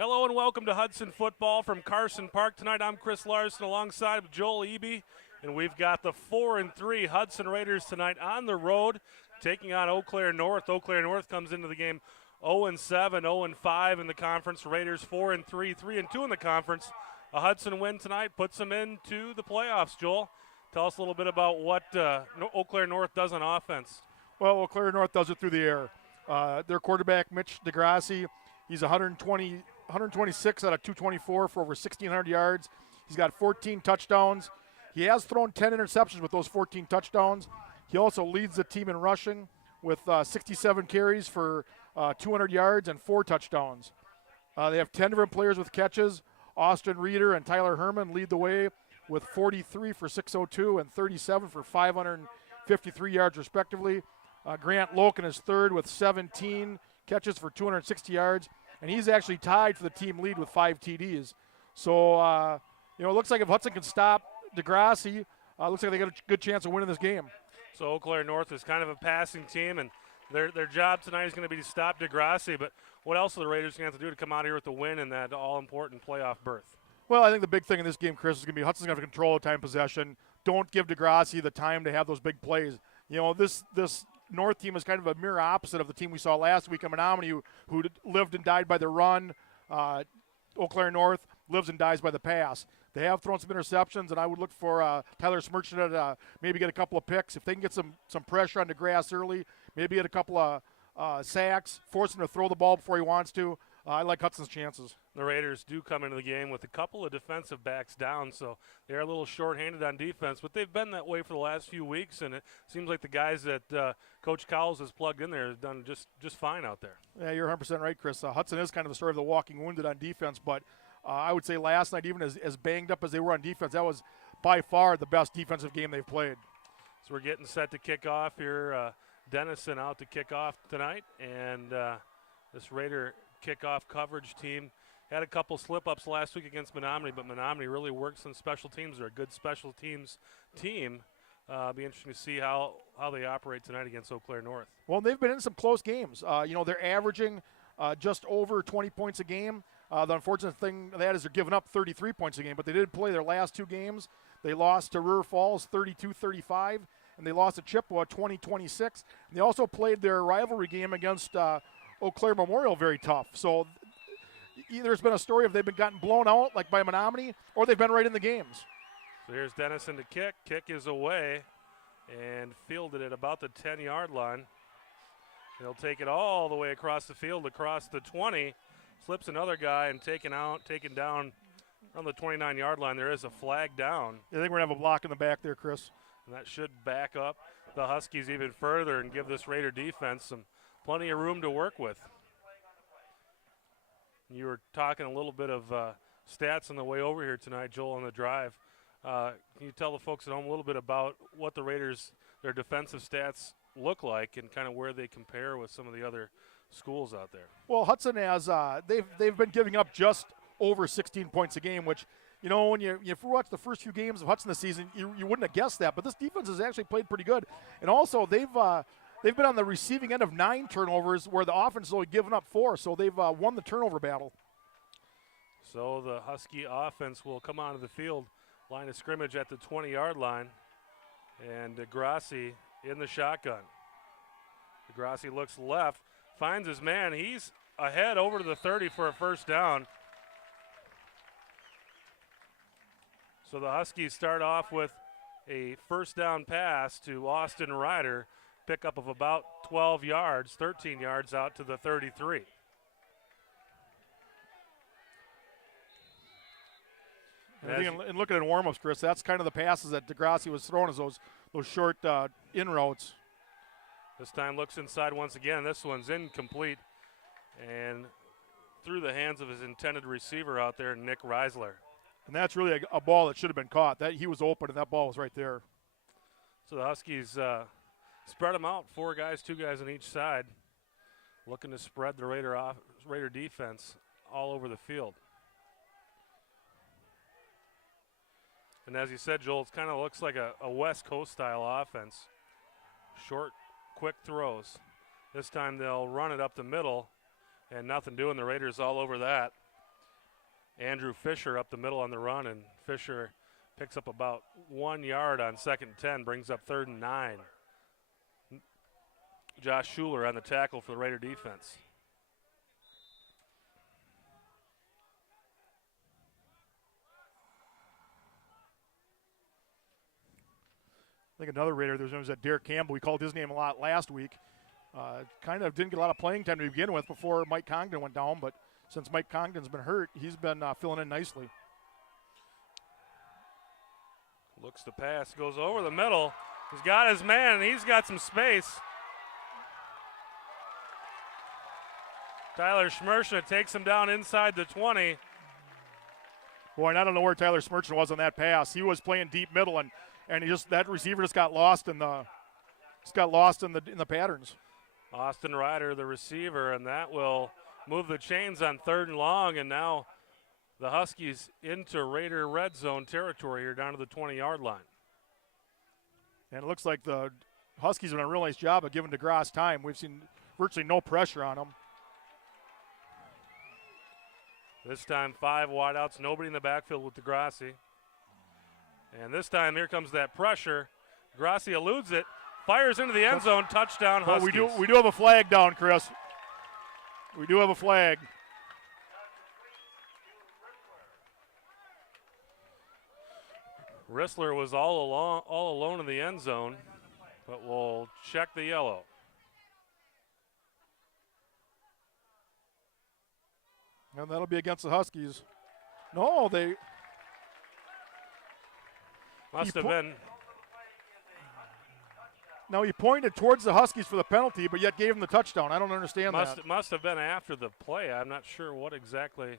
Hello and welcome to Hudson Football from Carson Park. Tonight I'm Chris Larson alongside of Joel Eby, and we've got the 4-3 Hudson Raiders tonight on the road taking on Eau Claire North. Eau Claire North comes into the game 0-7, 0-5 in the conference. Raiders 4-3, 3-2 in the conference. A Hudson win tonight puts them into the playoffs. Joel, tell us a little bit about what Eau Claire North does on offense. Well, Eau Claire North does it through the air. Their quarterback, Mitch DeGrassi, he's 126 out of 224 for over 1,600 yards. He's got 14 touchdowns. He has thrown 10 interceptions with those 14 touchdowns. He also leads the team in rushing with 67 carries for 200 yards and 4 touchdowns. They have 10 different players with catches. Austin Reeder and Tyler Herman lead the way with 43 for 602 and 37 for 553 yards respectively. Grant Loken is third with 17 catches for 260 yards. And he's actually tied for the team lead with 5 TDs. So, it looks like if Hudson can stop DeGrassi, looks like they got a good chance of winning this game. So Eau Claire North is kind of a passing team, and their job tonight is going to be to stop DeGrassi. But what else are the Raiders going to have to do to come out here with the win and that all-important playoff berth? Well, I think the big thing in this game, Chris, is going to be Hudson's going to control the time possession. Don't give DeGrassi the time to have those big plays. This North team is kind of a mirror opposite of the team we saw last week in Menominee, who lived and died by the run. Eau Claire North lives and dies by the pass. They have thrown some interceptions, and I would look for Tyler Smirchina to maybe get a couple of picks. If they can get some pressure on the grass early, maybe get a couple of sacks, force him to throw the ball before he wants to. I like Hudson's chances. The Raiders do come into the game with a couple of defensive backs down, so they're a little short-handed on defense, but they've been that way for the last few weeks, and it seems like the guys that Coach Cowles has plugged in there have done just fine out there. Yeah, you're 100% right, Chris. Hudson is kind of the story of the walking wounded on defense, but I would say last night, even as banged up as they were on defense, that was by far the best defensive game they've played. So we're getting set to kick off here. Dennison out to kick off tonight, and this Raider kickoff coverage team had a couple slip-ups last week against Menominee, but Menominee really works on special teams. They're a good special teams team. Be interesting to see how they operate tonight against Eau Claire North. Well, they've been in some close games. They're averaging just over 20 points a game. The unfortunate thing of that is they're giving up 33 points a game, but they did play their last 2 games. They lost to River Falls 32-35, and they lost to Chippewa 20-26. And they also played their rivalry game against Eau Claire Memorial very tough. So either it's been a story of they've been gotten blown out like by Menominee, or they've been right in the games. So here's Dennison to kick. Kick is away and fielded at about the 10-yard line. He'll take it all the way across the field, across the 20. Slips another guy and taken down on the 29-yard line. There is a flag down. I think we're going to have a block in the back there, Chris. And that should back up the Huskies even further and give this Raider defense plenty of room to work with. You were talking a little bit of stats on the way over here tonight, Joel, on the drive. Can you tell the folks at home a little bit about what the Raiders, their defensive stats look like and kind of where they compare with some of the other schools out there? Well, Hudson has they've been giving up just over 16 points a game, which, when you watch the first few games of Hudson this season, you wouldn't have guessed that. But this defense has actually played pretty good. And also they've been on the receiving end of 9 turnovers where the offense has only given up 4, so they've won the turnover battle. So the Husky offense will come onto the field, line of scrimmage at the 20-yard line, and DeGrassi in the shotgun. DeGrassi looks left, finds his man. He's ahead over to the 30 for a first down. So the Huskies start off with a first down pass to Austin Ryder, pickup of about 12 yards, 13 yards out to the 33. And looking at warm-ups, Chris, that's kind of the passes that DeGrassi was throwing, as those short in routes. This time looks inside once again. This one's incomplete and through the hands of his intended receiver out there, Nick Reisler. And that's really a ball that should have been caught. That he was open, and that ball was right there. So the Huskies spread them out, 4 guys, 2 guys on each side, looking to spread the Raider defense all over the field. And as you said, Joel, it kind of looks like a West Coast style offense. Short, quick throws. This time they'll run it up the middle and nothing doing. The Raiders all over that. Andrew Fisher up the middle on the run, and Fisher picks up about 1 yard on 2nd and 10, brings up 3rd and 9. Josh Schuler on the tackle for the Raider defense. I think another Raider, there was that Derek Campbell. We called his name a lot last week. Kind of didn't get a lot of playing time to begin with before Mike Congdon went down, but since Mike Congdon's been hurt, he's been filling in nicely. Looks to pass, goes over the middle. He's got his man, and he's got some space. Tyler Schmershna takes him down inside the 20. Boy, and I don't know where Tyler Schmershna was on that pass. He was playing deep middle, and that receiver just got lost in the patterns. Austin Ryder, the receiver, and that will move the chains on 3rd and long, and now the Huskies into Raider red zone territory here down to the 20-yard line. And it looks like the Huskies have done a real nice job of giving DeGrasse time. We've seen virtually no pressure on him. This time 5 wideouts, nobody in the backfield with DeGrassi. And this time here comes that pressure. DeGrassi eludes it, fires into the end zone, touchdown Huskies. But we do have a flag down, Chris. We do have a flag. Rissler was all alone in the end zone, but we'll check the yellow. And that'll be against the Huskies. No, they must have been. Now he pointed towards the Huskies for the penalty, but yet gave him the touchdown. I don't understand that. Must have been after the play. I'm not sure what exactly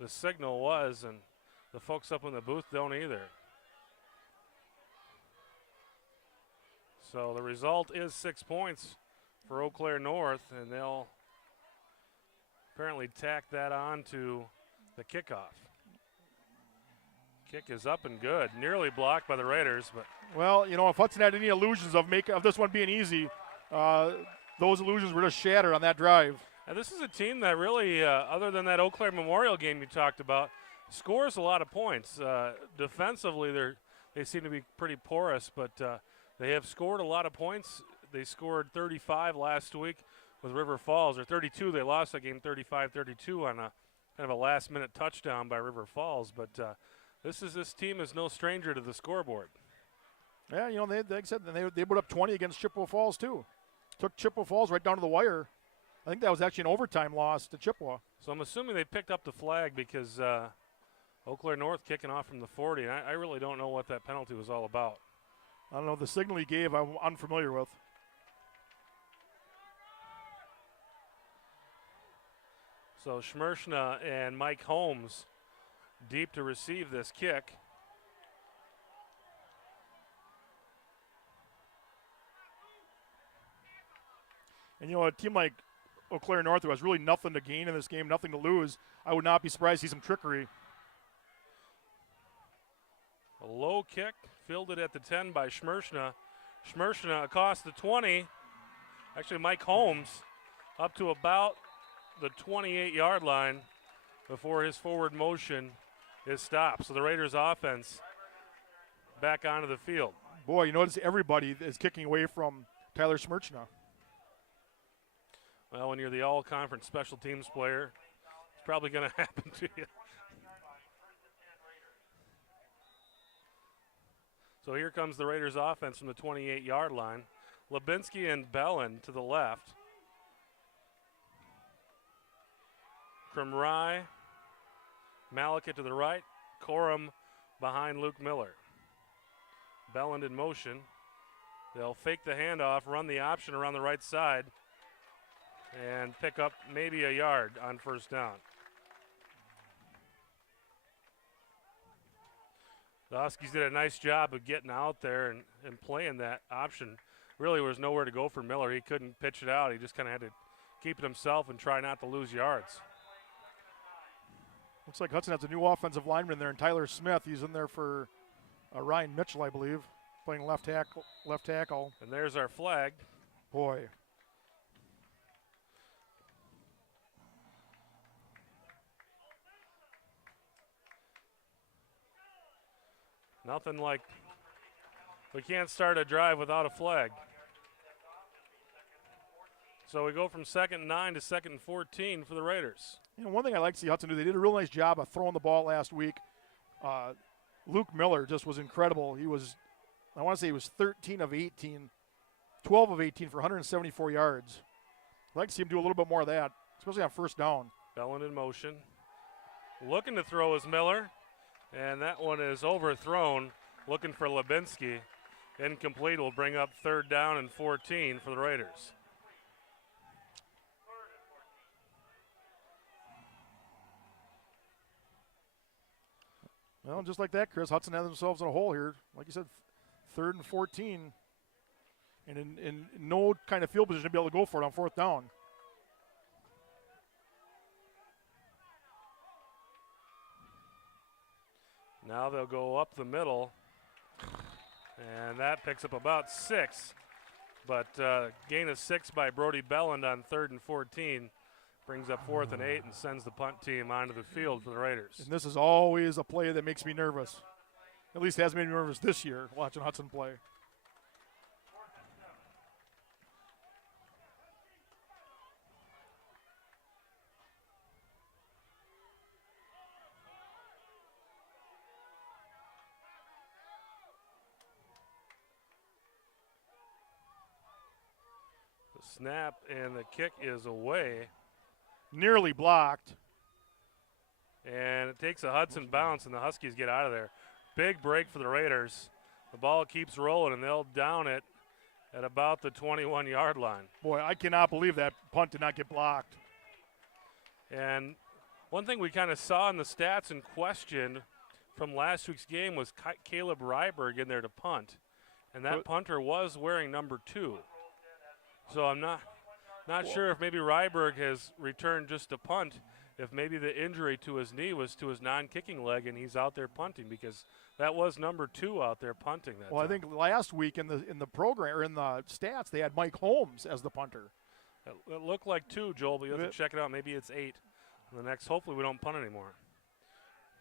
the signal was, and the folks up in the booth don't either. So the result is 6 points for Eau Claire North, and they'll apparently tack that on to the kickoff. Kick is up and good. Nearly blocked by the Raiders, but well, you know, if Hudson had any illusions of this one being easy, those illusions were just shattered on that drive. And this is a team that really, other than that Eau Claire Memorial game you talked about, scores a lot of points. Defensively, they seem to be pretty porous, but they have scored a lot of points. They scored 35 last week with River Falls, or 32. They lost that game 35-32 on a kind of a last-minute touchdown by River Falls. But this team is no stranger to the scoreboard. Yeah, you know, they put up 20 against Chippewa Falls too. Took Chippewa Falls right down to the wire. I think that was actually an overtime loss to Chippewa. So I'm assuming they picked up the flag because Eau Claire North kicking off from the 40, and I really don't know what that penalty was all about. I don't know. The signal he gave, I'm unfamiliar with. So Schmershna and Mike Holmes deep to receive this kick. And, you know, a team like Eau Claire North, who has really nothing to gain in this game, nothing to lose, I would not be surprised to see some trickery. A low kick, fielded at the 10 by Schmershna. Schmershna across the 20. Actually, Mike Holmes up to about the 28-yard line before his forward motion is stopped. So the Raiders offense back onto the field. Boy, you notice everybody is kicking away from Tyler Schmershna. Well, when you're the all-conference special teams player, it's probably going to happen to you. So here comes the Raiders offense from the 28-yard line. Lubinsky and Bellin to the left. Krumrai, Malika to the right. Corum behind Luke Miller. Bellin in motion. They'll fake the handoff, run the option around the right side, and pick up maybe a yard on first down. The Huskies did a nice job of getting out there and playing that option. Really, there was nowhere to go for Miller. He couldn't pitch it out. He just kind of had to keep it himself and try not to lose yards. Looks like Hudson has a new offensive lineman there, and Tyler Smith. He's in there for Ryan Mitchell, I believe, playing left tackle. And there's our flag. Boy. Nothing like we can't start a drive without a flag. So we go from 2nd and 9 to 2nd and 14 for the Raiders. You know, one thing I like to see Hudson do, they did a real nice job of throwing the ball last week. Luke Miller just was incredible. I want to say he was 13 of 18, 12 of 18 for 174 yards. I'd like to see him do a little bit more of that, especially on first down. Belland in motion. Looking to throw is Miller, and that one is overthrown. Looking for Lebinsky. Incomplete will bring up 3rd down and 14 for the Raiders. Well, just like that, Chris, Hudson has themselves in a hole here. Like you said, 3rd and 14. And in no kind of field position to be able to go for it on 4th down. Now they'll go up the middle. And that picks up about 6. But gain of 6 by Brody Belland on 3rd and 14. Brings up 4th and 8 and sends the punt team onto the field for the Raiders. And this is always a play that makes me nervous. At least it has made me nervous this year, watching Hudson play. The snap and the kick is away. Nearly blocked. And it takes a Hudson bounce, and the Huskies get out of there. Big break for the Raiders. The ball keeps rolling, and they'll down it at about the 21-yard line. Boy, I cannot believe that punt did not get blocked. And one thing we kind of saw in the stats in question from last week's game was Caleb Ryberg in there to punt. And that punter was wearing number 2. So I'm not sure if maybe Ryberg has returned just to punt, if maybe the injury to his knee was to his non-kicking leg and he's out there punting, because that was number 2 out there punting that time. I think last week in the program or in the stats they had Mike Holmes as the punter. It looked like 2, Joel, but you have to check it out. Maybe it's 8. The next, hopefully we don't punt anymore.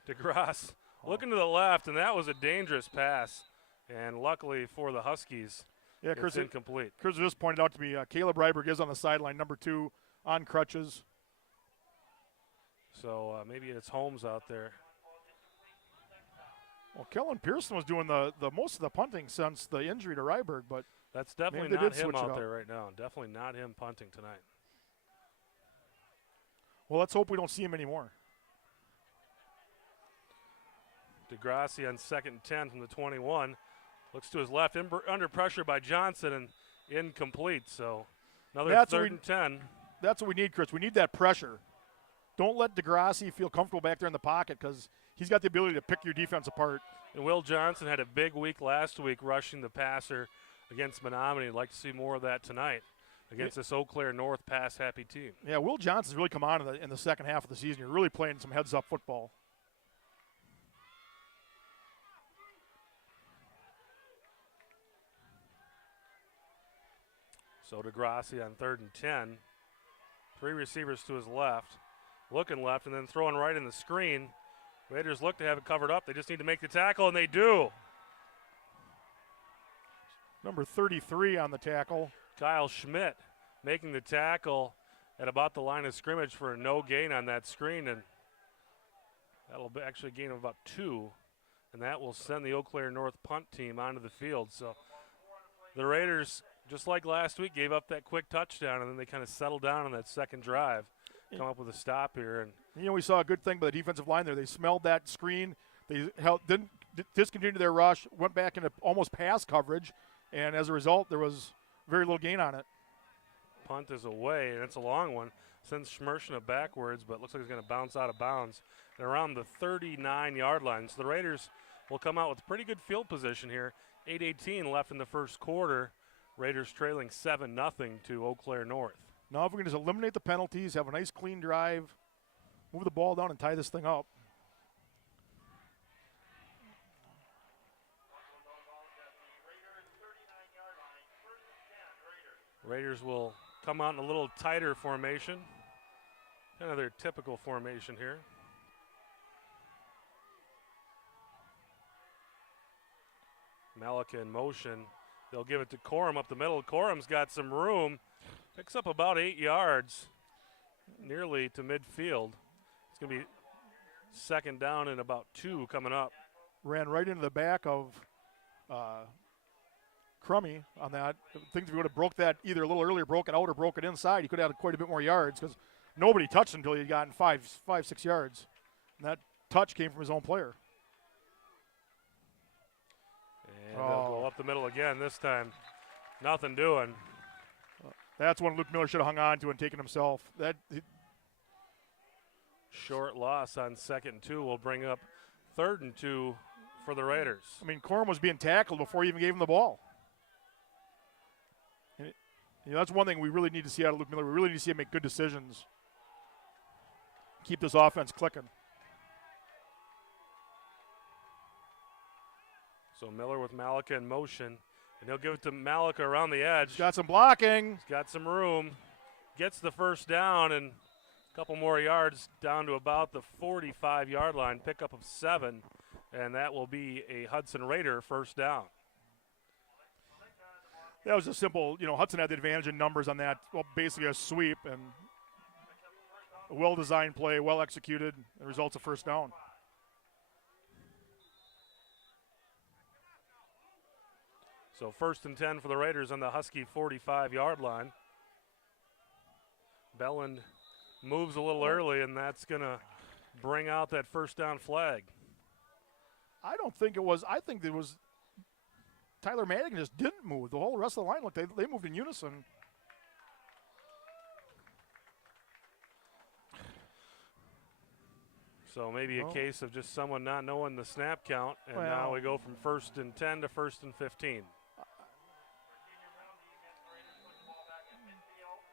DeGrasse looking to the left, and that was a dangerous pass. And luckily for the Huskies, yeah, Chris, it's incomplete. Chris just pointed out to me Caleb Ryberg is on the sideline, number 2, on crutches. So maybe it's Holmes out there. Well, Kellen Pearson was doing the most of the punting since the injury to Ryberg, but that's definitely not him out there right now. Definitely not him punting tonight. Well, let's hope we don't see him anymore. DeGrasse on 2nd and 10 from the 21. Looks to his left, under pressure by Johnson, and incomplete. So another 3rd and 10. That's what we need, Chris. We need that pressure. Don't let DeGrasse feel comfortable back there in the pocket, because he's got the ability to pick your defense apart. And Will Johnson had a big week last week rushing the passer against Menominee. I'd like to see more of that tonight against this Eau Claire North pass-happy team. Yeah, Will Johnson's really come on in the second half of the season. You're really playing some heads-up football. So DeGrasse on 3rd and 10. 3 receivers to his left. Looking left and then throwing right in the screen. Raiders look to have it covered up. They just need to make the tackle, and they do. Number 33 on the tackle. Kyle Schmidt making the tackle at about the line of scrimmage for a no gain on that screen, and that'll be actually a gain of about 2, and that will send the Eau Claire North punt team onto the field. So the Raiders, just like last week, gave up that quick touchdown, and then they kind of settled down on that second drive, come up with a stop here. And you know, we saw a good thing by the defensive line there. They smelled that screen. They didn't discontinue their rush, went back into almost pass coverage, and as a result, there was very little gain on it. Punt is away, and it's a long one. Sends Schmershna backwards, but looks like it's going to bounce out of bounds and around the 39-yard line. So the Raiders will come out with pretty good field position here. 8:18 left in the first quarter. Raiders trailing 7-0 to Eau Claire North. Now if we can just eliminate the penalties, have a nice clean drive, move the ball down and tie this thing up. Raiders will come out in a little tighter formation. Kind of their typical formation here. Malika in motion. They'll give it to Corum up the middle. Corum's got some room. Picks up about 8 yards, nearly to midfield. It's going to be second down and about 2 coming up. Ran right into the back of Crummy on that. I think if he would have broke that either a little earlier, broke it out, or broke it inside, he could have had quite a bit more yards because nobody touched him until he had gotten 5-6 yards. And that touch came from his own player. And they'll go up the middle again this time. Nothing doing. That's one Luke Miller should have hung on to and taken himself. Short loss on 2nd and 2 will bring up 3rd and 2 for the Raiders. I mean, Corum was being tackled before he even gave him the ball. And that's one thing we really need to see out of Luke Miller. We really need to see him make good decisions. Keep this offense clicking. So Miller with Malika in motion, and he'll give it to Malika around the edge. He's got some blocking. He's got some room. Gets the first down and a couple more yards down to about the 45-yard line. Pickup of 7, and that will be a Hudson Raider first down. That was a simple, Hudson had the advantage in numbers on that. Well, basically a sweep and a well-designed play, well executed, and results a first down. So 1st and 10 for the Raiders on the Husky 45-yard line. Belland moves a little early, and that's going to bring out that first down flag. I don't think it was. I think it was Tyler Madigan just didn't move. The whole rest of the line looked, they moved in unison. So maybe a case of just someone not knowing the snap count, and now we go from 1st and 10 to 1st and 15.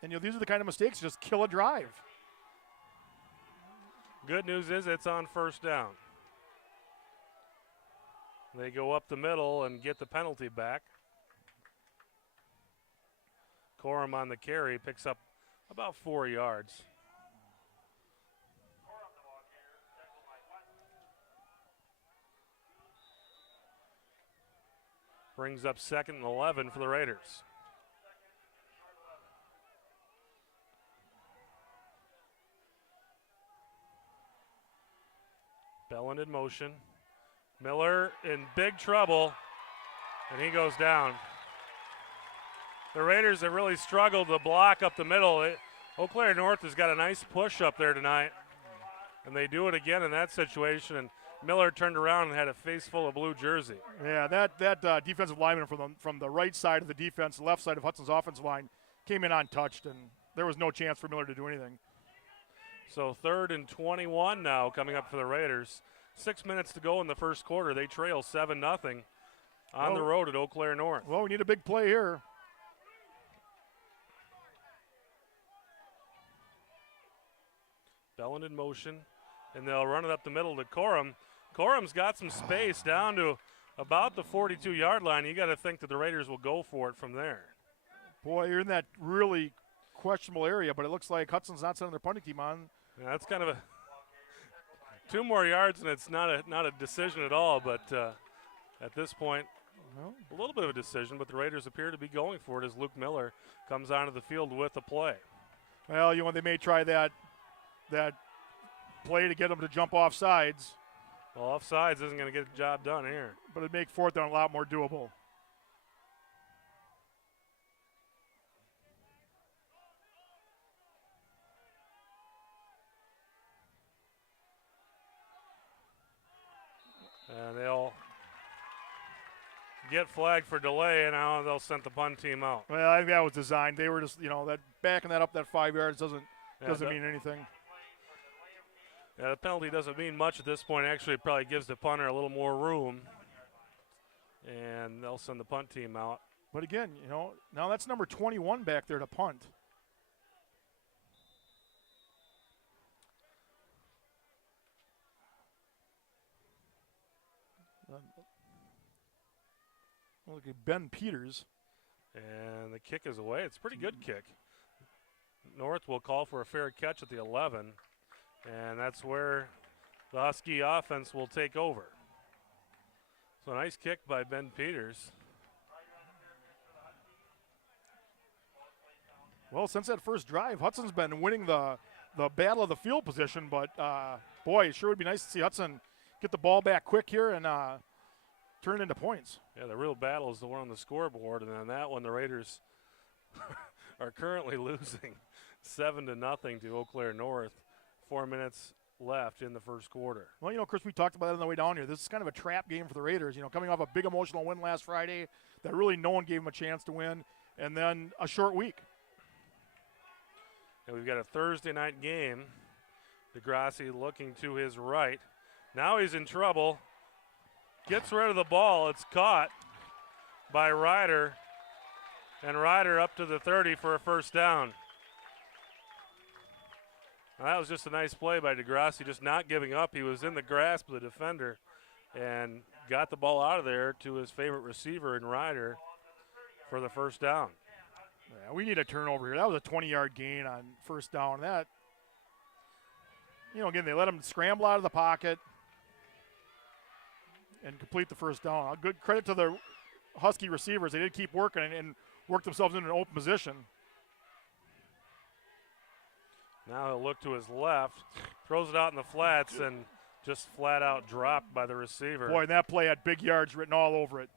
And these are the kind of mistakes that just kill a drive. Good news is it's on first down. They go up the middle and get the penalty back. Corum on the carry picks up about 4 yards. Brings up 2nd and 11 for the Raiders. Belland in motion. Miller in big trouble, and he goes down. The Raiders have really struggled to block up the middle. Eau Claire North has got a nice push up there tonight, and they do it again in that situation, and Miller turned around and had a face full of blue jersey. Yeah, that defensive lineman from the right side of the defense, the left side of Hudson's offensive line, came in untouched, and there was no chance for Miller to do anything. So 3rd and 21 now coming up for the Raiders. 6 minutes to go in the first quarter. They trail 7-0 on the road at Eau Claire North. Well, we need a big play here. Belland in motion, and they'll run it up the middle to Corum. Corum's got some space down to about the 42-yard line. You got to think that the Raiders will go for it from there. Boy, you're in that really questionable area, but it looks like Hudson's not sending their punting team on. Yeah, that's kind of 2 more yards, and it's not a decision at all. But at this point, a little bit of a decision. But the Raiders appear to be going for it as Luke Miller comes onto the field with the play. Well, they may try that play to get them to jump off sides. Well, offsides isn't going to get the job done here. But it'd make 4th down a lot more doable. And they'll get flagged for delay, and now they'll send the punt team out. Well, I think that was designed. They were just, that backing that up that 5 yards doesn't mean anything. Yeah, the penalty doesn't mean much at this point. Actually, it probably gives the punter a little more room, and they'll send the punt team out. But again, now that's number 21 back there to punt. Look at Ben Peters. And the kick is away. It's a pretty good kick. North will call for a fair catch at the 11, and that's where the Husky offense will take over. So nice kick by Ben Peters. Well, since that first drive, Hudson's been winning the battle of the field position, but boy, it sure would be nice to see Hudson get the ball back quick here and turn it into points. Yeah, the real battle is the one on the scoreboard, and on that one, the Raiders are currently losing 7-0 to Eau Claire North. 4 minutes left in the first quarter. Well, Chris, we talked about that on the way down here. This is kind of a trap game for the Raiders. Coming off a big emotional win last Friday that really no one gave them a chance to win, and then a short week. And we've got a Thursday night game. DeGrassi looking to his right. Now he's in trouble. Gets rid of the ball. It's caught by Ryder. And Ryder up to the 30 for a first down. Now, that was just a nice play by DeGrassi, just not giving up. He was in the grasp of the defender and got the ball out of there to his favorite receiver in Ryder for the first down. Yeah, we need a turnover here. That was a 20-yard gain on first down. That, again, they let him scramble out of the pocket and complete the first down. Good credit to the Husky receivers. They did keep working and work themselves into an open position. Now he'll look to his left, throws it out in the flats, and just flat out dropped by the receiver. Boy, and that play had big yards written all over it.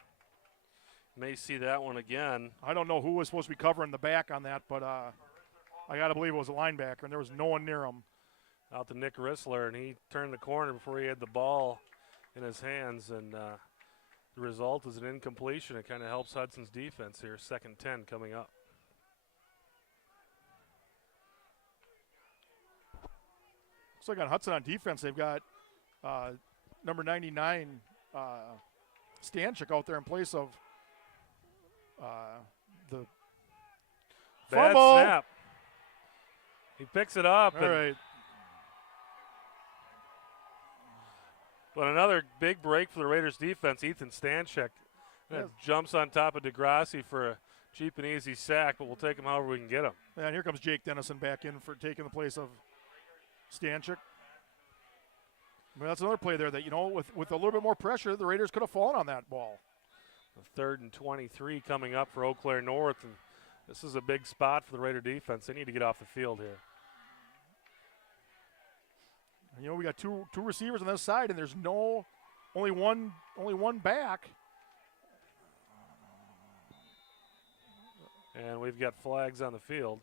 May see that one again. I don't know who was supposed to be covering the back on that, but I got to believe it was a linebacker, and there was no one near him. Out to Nick Rissler, and he turned the corner before he had the ball in his hands, and the result is an incompletion. It kind of helps Hudson's defense here. 2nd 10 coming up. Looks like on Hudson on defense, they've got number 99, Stanchik out there in place of the Bad fumble. Snap. He picks it up. All right. But another big break for the Raiders defense, Ethan Stanchik. Yes. Jumps on top of DeGrassi for a cheap and easy sack, but we'll take him however we can get him. And here comes Jake Dennison back in for taking the place of Stanchik. That's another play there that, with a little bit more pressure, the Raiders could have fallen on that ball. The 3rd and 23 coming up for Eau Claire North, and this is a big spot for the Raider defense. They need to get off the field here. We got two receivers on this side, and there's only one back. And we've got flags on the field.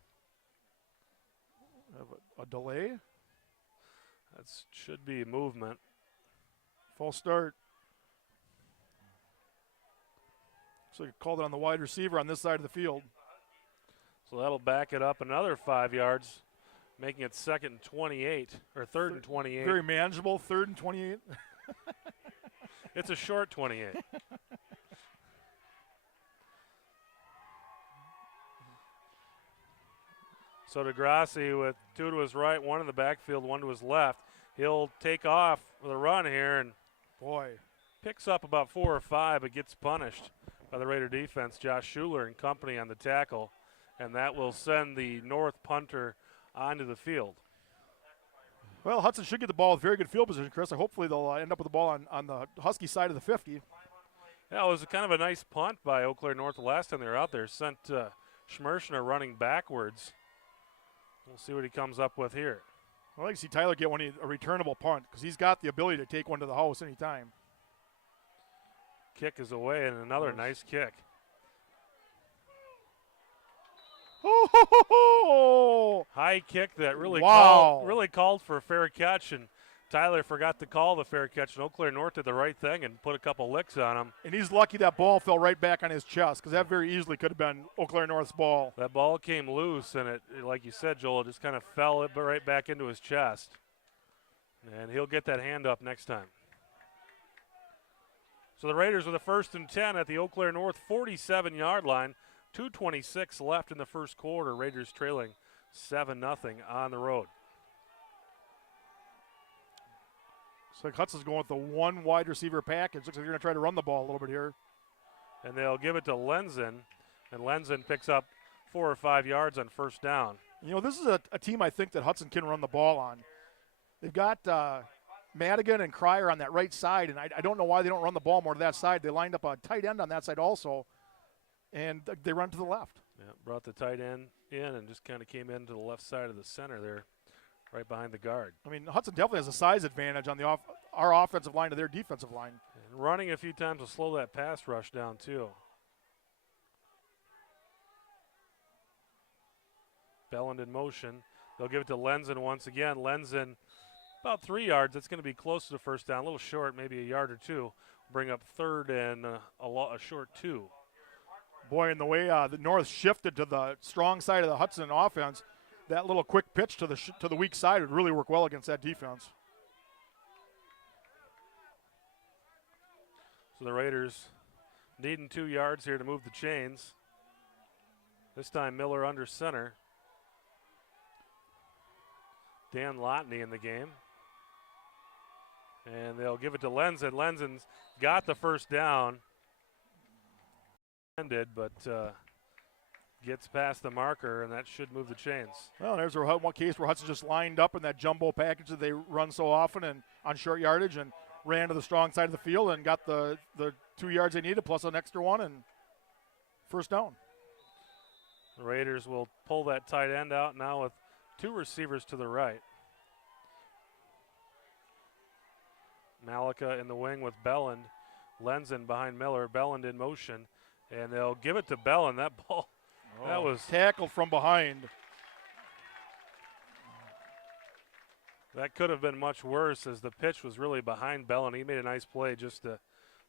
Have a delay. That should be movement. False start. So you called it on the wide receiver on this side of the field. So that'll back it up another 5 yards, making it 2nd and 28, or 3rd and 28. Very manageable, 3rd and 28. It's a short 28. So DeGrassi with 2 to his right, 1 in the backfield, 1 to his left. He'll take off with a run here and boy, picks up about 4 or 5, but gets punished by the Raider defense. Josh Schuler and company on the tackle, and that will send the North punter onto the field. Well, Hudson should get the ball with very good field position, Chris. Hopefully they'll end up with the ball on the Husky side of the 50. Yeah, it was kind of a nice punt by Eau Claire North the last time they were out there. Sent Schmershner running backwards. We'll see what he comes up with here. I'd like to see Tyler get a returnable punt because he's got the ability to take one to the house anytime. Kick is away, and another nice kick. Oh! High kick that really Wow. called for a fair catch, and Tyler forgot to call the fair catch, and Eau Claire North did the right thing and put a couple licks on him. And he's lucky that ball fell right back on his chest because that very easily could have been Eau Claire North's ball. That ball came loose, and it, like you said, Joel, it just kind of fell right back into his chest. And he'll get that hand up next time. So the Raiders with a 1st and 10 at the Eau Claire North 47-yard line. 2:26 left in the first quarter. Raiders trailing 7-0 on the road. Looks like Hudson's going with the one wide receiver package. Looks like they're going to try to run the ball a little bit here. And they'll give it to Lenzen, and Lenzen picks up 4 or 5 yards on first down. This is a team I think that Hudson can run the ball on. They've got Madigan and Cryer on that right side, and I don't know why they don't run the ball more to that side. They lined up a tight end on that side also, and they run to the left. Yeah, brought the tight end in and just kind of came into the left side of the center there, right behind the guard. I mean, Hudson definitely has a size advantage on our offensive line to their defensive line. And running a few times will slow that pass rush down too. Belland in motion. They'll give it to Lenzen once again. Lenzen about 3 yards. That's going to be close to the first down. A little short, maybe a yard or two. Bring up third and a short 2. Boy, and the way the North shifted to the strong side of the Hudson offense, that little quick pitch to the weak side would really work well against that defense. So the Raiders needing 2 yards here to move the chains. This time Miller under center. Dan Lotney in the game. And they'll give it to Lenzen. Lenzen's got the first down. Ended, but gets past the marker, and that should move the chains. Well, there's one case where Hudson just lined up in that jumbo package that they run so often and on short yardage and ran to the strong side of the field and got the 2 yards they needed plus an extra one and first down. The Raiders will pull that tight end out now with 2 receivers to the right. Malika in the wing with Belland. Lenzen behind Miller. Belland in motion. And they'll give it to Belland. That ball, that was tackled from behind. That could have been much worse as the pitch was really behind Belland. He made a nice play just to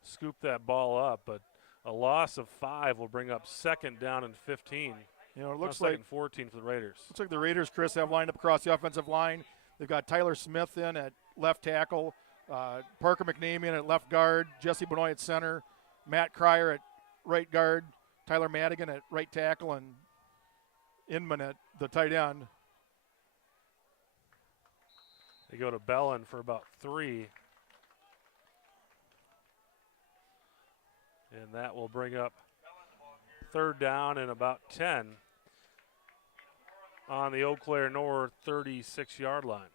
scoop that ball up. But a loss of 5 will bring up second down and 15. You know, it looks like 14 for the Raiders. Looks like the Raiders, Chris, have lined up across the offensive line. They've got Tyler Smith in at left tackle, Parker McNamee in at left guard, Jesse Benoit at center, Matt Cryer at right guard, Tyler Madigan at right tackle, and Inman at the tight end. They go to Belland for about 3. And that will bring up third down and about 10 on the Eau Claire North 36-yard line.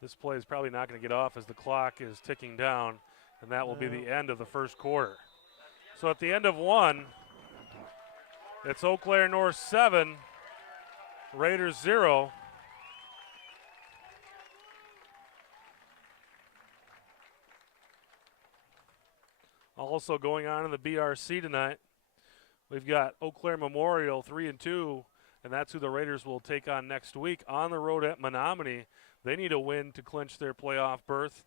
This play is probably not going to get off as the clock is ticking down, and that will be the end of the first quarter. So at the end of 1, it's Eau Claire North 7, Raiders 0. Also going on in the BRC tonight, we've got Eau Claire Memorial 3-2, and that's who the Raiders will take on next week on the road at Menominee. They need a win to clinch their playoff berth.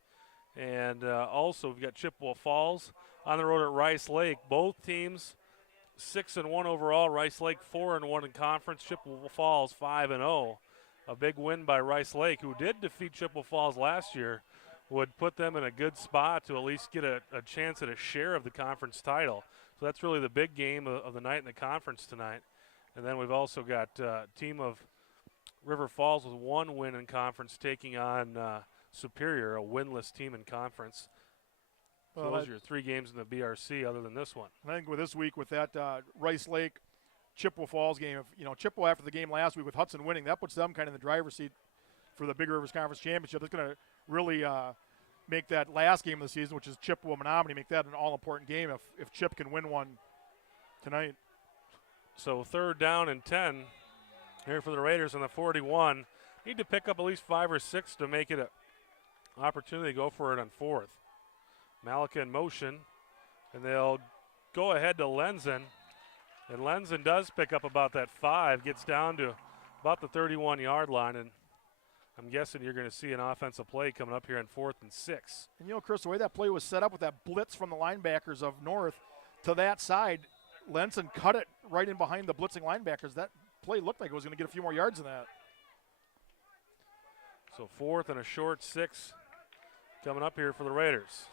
And also we've got Chippewa Falls on the road at Rice Lake. Both teams 6-1 overall. Rice Lake 4-1 in conference. Chippewa Falls 5-0. A big win by Rice Lake, who did defeat Chippewa Falls last year, would put them in a good spot to at least get a chance at a share of the conference title. So that's really the big game of the night in the conference tonight. And then we've also got a team of River Falls with 1 win in conference taking on Superior, a winless team in conference. So Well, those are your 3 games in the BRC other than this one. I think with this week with that Rice Lake Chippewa Falls game, Chippewa after the game last week with Hudson winning, that puts them kind of in the driver's seat for the Big Rivers Conference Championship. That's going to really make that last game of the season, which is Chippewa Menominee, make that an all-important game if Chip can win one tonight. So third down and 10 here for the Raiders on the 41. Need to pick up at least 5 or 6 to make it an opportunity to go for it on 4th. Malika in motion, and they'll go ahead to Lenzen. And Lenzen does pick up about that 5, gets down to about the 31-yard line, and I'm guessing you're going to see an offensive play coming up here on 4th and 6. And Chris, the way that play was set up with that blitz from the linebackers of North to that side, Lenzen cut it right in behind the blitzing linebackers. That play looked like it was going to get a few more yards than that. So 4th and a short 6 coming up here for the Raiders.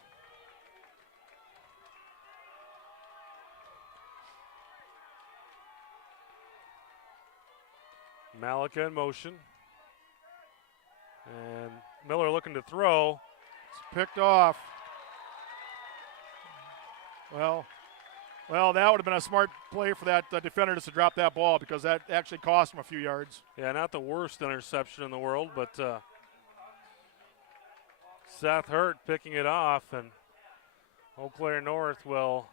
Malika in motion. And Miller looking to throw. It's picked off. Well, that would have been a smart play for that defender just to drop that ball because that actually cost him a few yards. Yeah, not the worst interception in the world, but Seth Hurt picking it off, and Eau Claire North will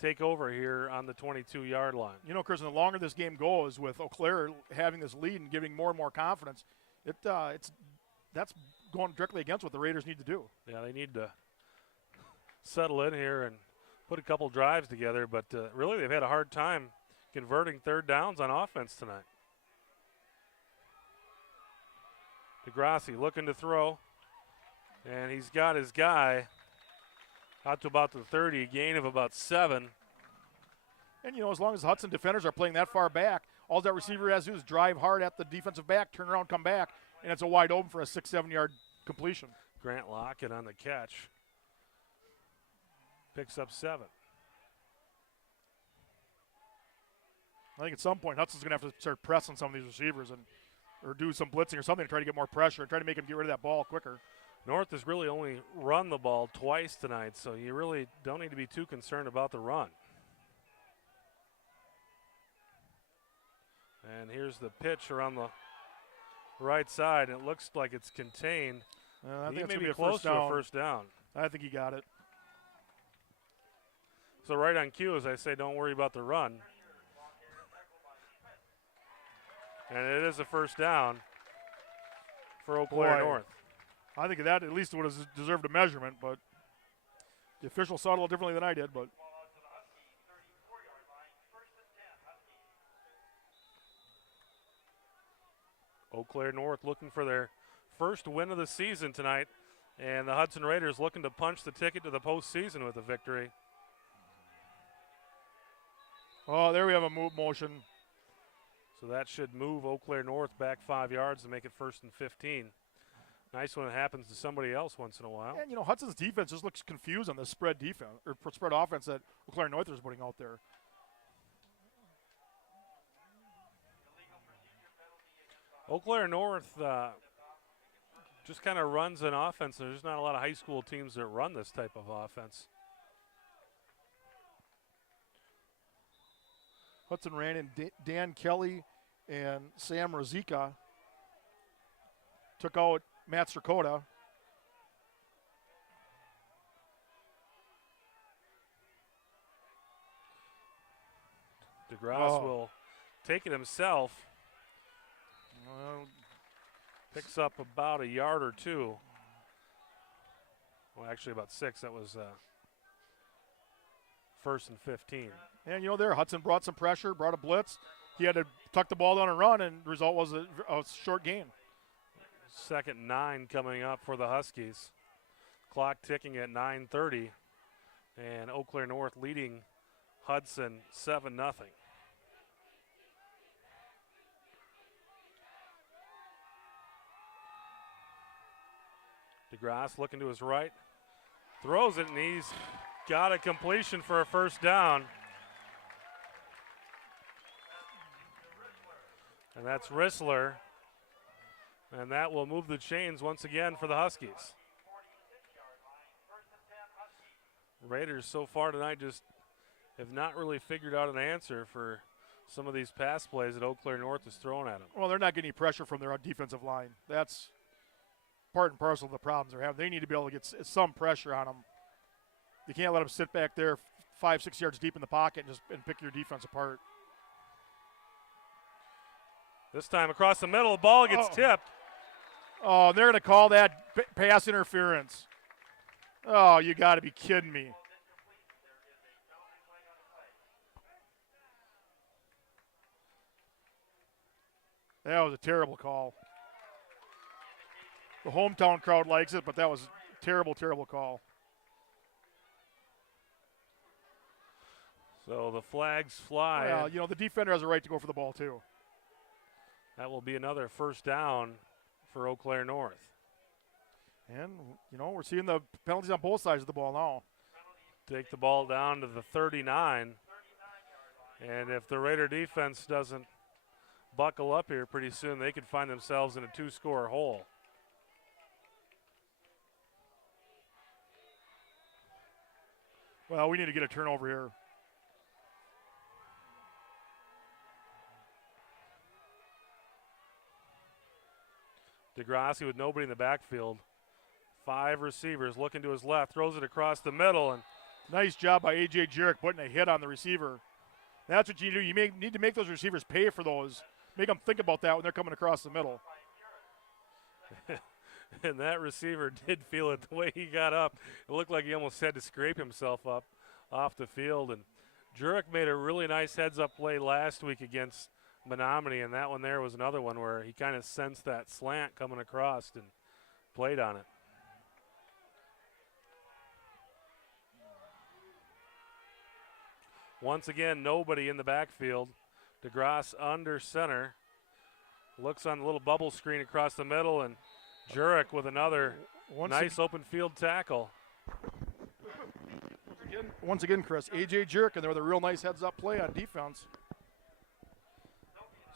take over here on the 22-yard line. You know, Chris, the longer this game goes with Eau Claire having this lead and giving more and more confidence, that's going directly against what the Raiders need to do. Yeah, they need to settle in here and put a couple drives together, but really they've had a hard time converting third downs on offense tonight. DeGrassi looking to throw, and he's got his guy out to about the 30, gain of about 7. And, you know, as long as Hudson defenders are playing that far back, all that receiver has to do is drive hard at the defensive back, turn around, come back, and it's a wide open for a 6-7 yard completion. Grant Lockett on the catch. Picks up 7. I think at some point Hudson's going to have to start pressing some of these receivers or do some blitzing or something to try to get more pressure and try to make him get rid of that ball quicker. North has really only run the ball twice tonight, so you really don't need to be too concerned about the run. And here's the pitch around the right side. It looks like it's contained. I think he it's may gonna be close to a first down. I think he got it. So right on cue, as I say, don't worry about the run. And it is a first down for Eau Claire North. I think that at least would have deserved a measurement, but the official saw it a little differently than I did. But Eau Claire North looking for their first win of the season tonight, and the Hudson Raiders looking to punch the ticket to the postseason with a victory. Oh, there we have a move motion. So that should move Eau Claire North back 5 yards to make it 1st and 15. Nice when it happens to somebody else once in a while. And, you know, Hudson's defense just looks confused on the spread defense or spread offense that Eau Claire North is putting out there. Eau Claire North just kind of runs an offense. There's not a lot of high school teams that run this type of offense. Hudson ran in Dan Kelly and Sam Rosika. Took out Matt Strakota. DeGrasse will take it himself. Picks up about a yard or 2. Well, actually about 6. That was 1st and 15. And, you know, there, Hudson brought some pressure, brought a blitz. He had to tuck the ball down and run, and the result was a short gain. 2nd and 9 coming up for the Huskies. Clock ticking at 9:30, and Eau Claire North leading Hudson 7-0. DeGrasse looking to his right, throws it, and he's got a completion for a first down. And that's Rissler. And that will move the chains once again for the Huskies. Raiders so far tonight just have not really figured out an answer for some of these pass plays that Eau Claire North is throwing at them. Well, they're not getting any pressure from their defensive line. That's part and parcel of the problems they're having. They need to be able to get some pressure on them. You can't let them sit back there 5-6 yards deep in the pocket and pick your defense apart. This time across the middle, the ball gets tipped. Oh, they're going to call that pass interference. Oh, you got to be kidding me. That was a terrible call. The hometown crowd likes it, but that was a terrible, terrible call. So the flags fly. Well, you know, the defender has a right to go for the ball, too. That will be another first down for Eau Claire North. And, you know, we're seeing the penalties on both sides of the ball now. Take the ball down to the 39. And if the Raider defense doesn't buckle up here pretty soon, they could find themselves in a 2-score hole. Well, we need to get a turnover here. DeGrassi with nobody in the backfield 5 receivers, looking to his left, throws it across the middle, and nice job by A.J. Jurek putting a hit on the receiver. That's what you do. You need to make those receivers pay for those. Make them think about that when they're coming across the middle. And that receiver did feel it the way he got up. It looked like he almost had to scrape himself up off the field. And Jurek made a really nice heads-up play last week against Menominee, and that one there was another one where he kind of sensed that slant coming across and played on it. Once again, nobody in the backfield. DeGrasse under center. Looks on the little bubble screen across the middle, and Jurek with another nice open field tackle. Once again, Chris, A.J. Jurek, and there was a real nice heads-up play on defense.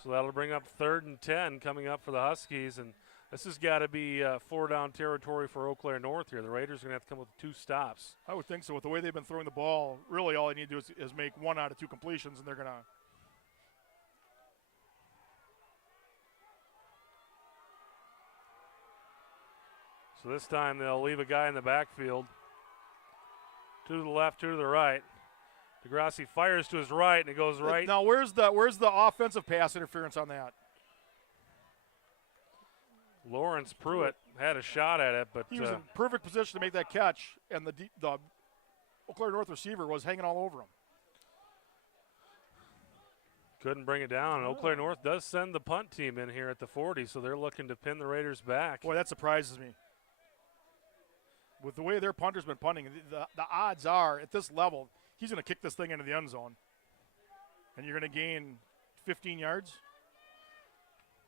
So that'll bring up 3rd and 10 coming up for the Huskies, and this has got to be 4-down territory for Eau Claire North here. The Raiders are going to have to come with 2 stops. I would think so. With the way they've been throwing the ball, really all they need to do is make 1 out of 2 completions, and they're going to. So this time they'll leave a guy in the backfield. 2 to the left, 2 to the right. DeGrasse fires to his right, and it goes right. Now, where's the offensive pass interference on that? Lawrence Pruitt had a shot at it, but he was in perfect position to make that catch, and the Eau Claire North receiver was hanging all over him. Couldn't bring it down. Eau Claire North does send the punt team in here at the 40, so they're looking to pin the Raiders back. Boy, that surprises me. With the way their punter's been punting, the odds are at this level, he's going to kick this thing into the end zone. And you're going to gain 15 yards?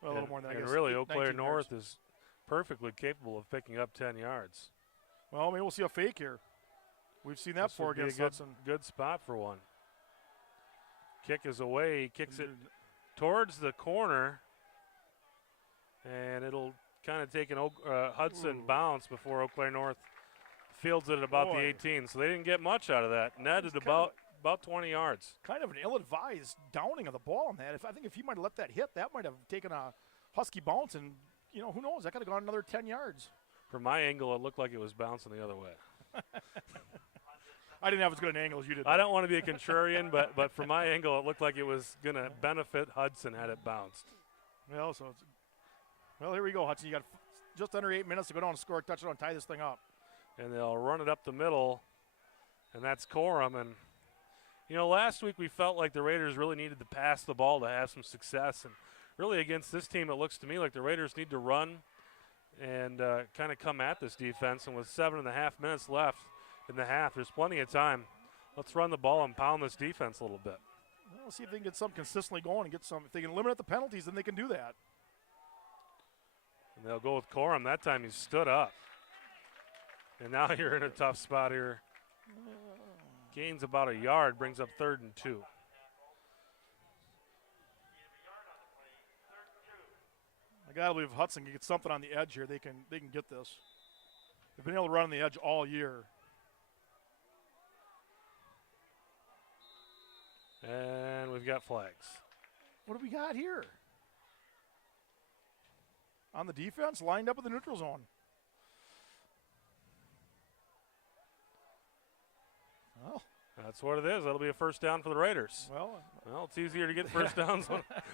Well, a little more than that, I guess. And really, Eau Claire 19 North yards. is perfectly capable of picking up 10 yards. Well, maybe we'll see a fake here. We've seen that before against Hudson. Good spot for one. Kick is away. He kicks it towards the corner. And it'll kind of take an Hudson bounce before Eau Claire North fields it at about the 18. So they didn't get much out of that. Netted about 20 yards. Kind of an ill-advised downing of the ball on that. I think if he might have let that hit, that might have taken a Husky bounce, and, you know, who knows? That could have gone another 10 yards. From my angle, it looked like it was bouncing the other way. I didn't have as good an angle as you did. I don't want to be a contrarian, but from my angle, it looked like it was going to benefit Hudson had it bounced. Well, here we go, Hudson. You got just under 8 minutes to go down and score a touchdown and tie this thing up. And they'll run it up the middle, and that's Corum. And, you know, last week we felt like the Raiders really needed to pass the ball to have some success. And really against this team, it looks to me like the Raiders need to run and kind of come at this defense. And with 7.5 minutes left in the half, there's plenty of time. Let's run the ball and pound this defense a little bit. Well, let's see if they can get something consistently going and get some. If they can eliminate the penalties, then they can do that. And they'll go with Corum. That time he stood up. And now you're in a tough spot here. Gains about a yard, brings up 3rd and 2. I gotta believe if Hudson can get something on the edge here, they can get this. They've been able to run on the edge all year. And we've got flags. What do we got here? On the defense, lined up in the neutral zone. Well, that's what it is. That'll be a first down for the Raiders. Well, it's easier to get first downs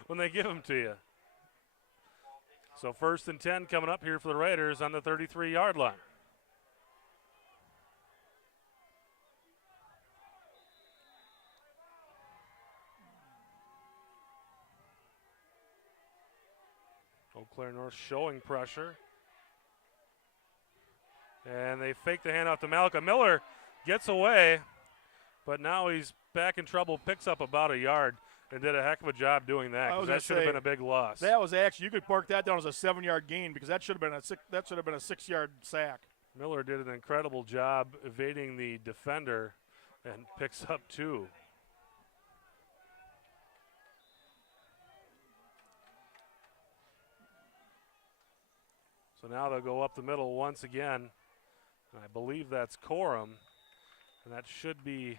when they give them to you. So 1st and 10 coming up here for the Raiders on the 33-yard line. Eau Claire North showing pressure. And they fake the handoff to Malcolm. Miller gets away, but now he's back in trouble, picks up about a yard, and did a heck of a job doing that, because that should have been a big loss. That was actually, you could mark that down as a 7-yard gain, because that should have been a 6-yard sack. Miller did an incredible job evading the defender and picks up 2. So now they'll go up the middle once again. And I believe that's Corum. And that should be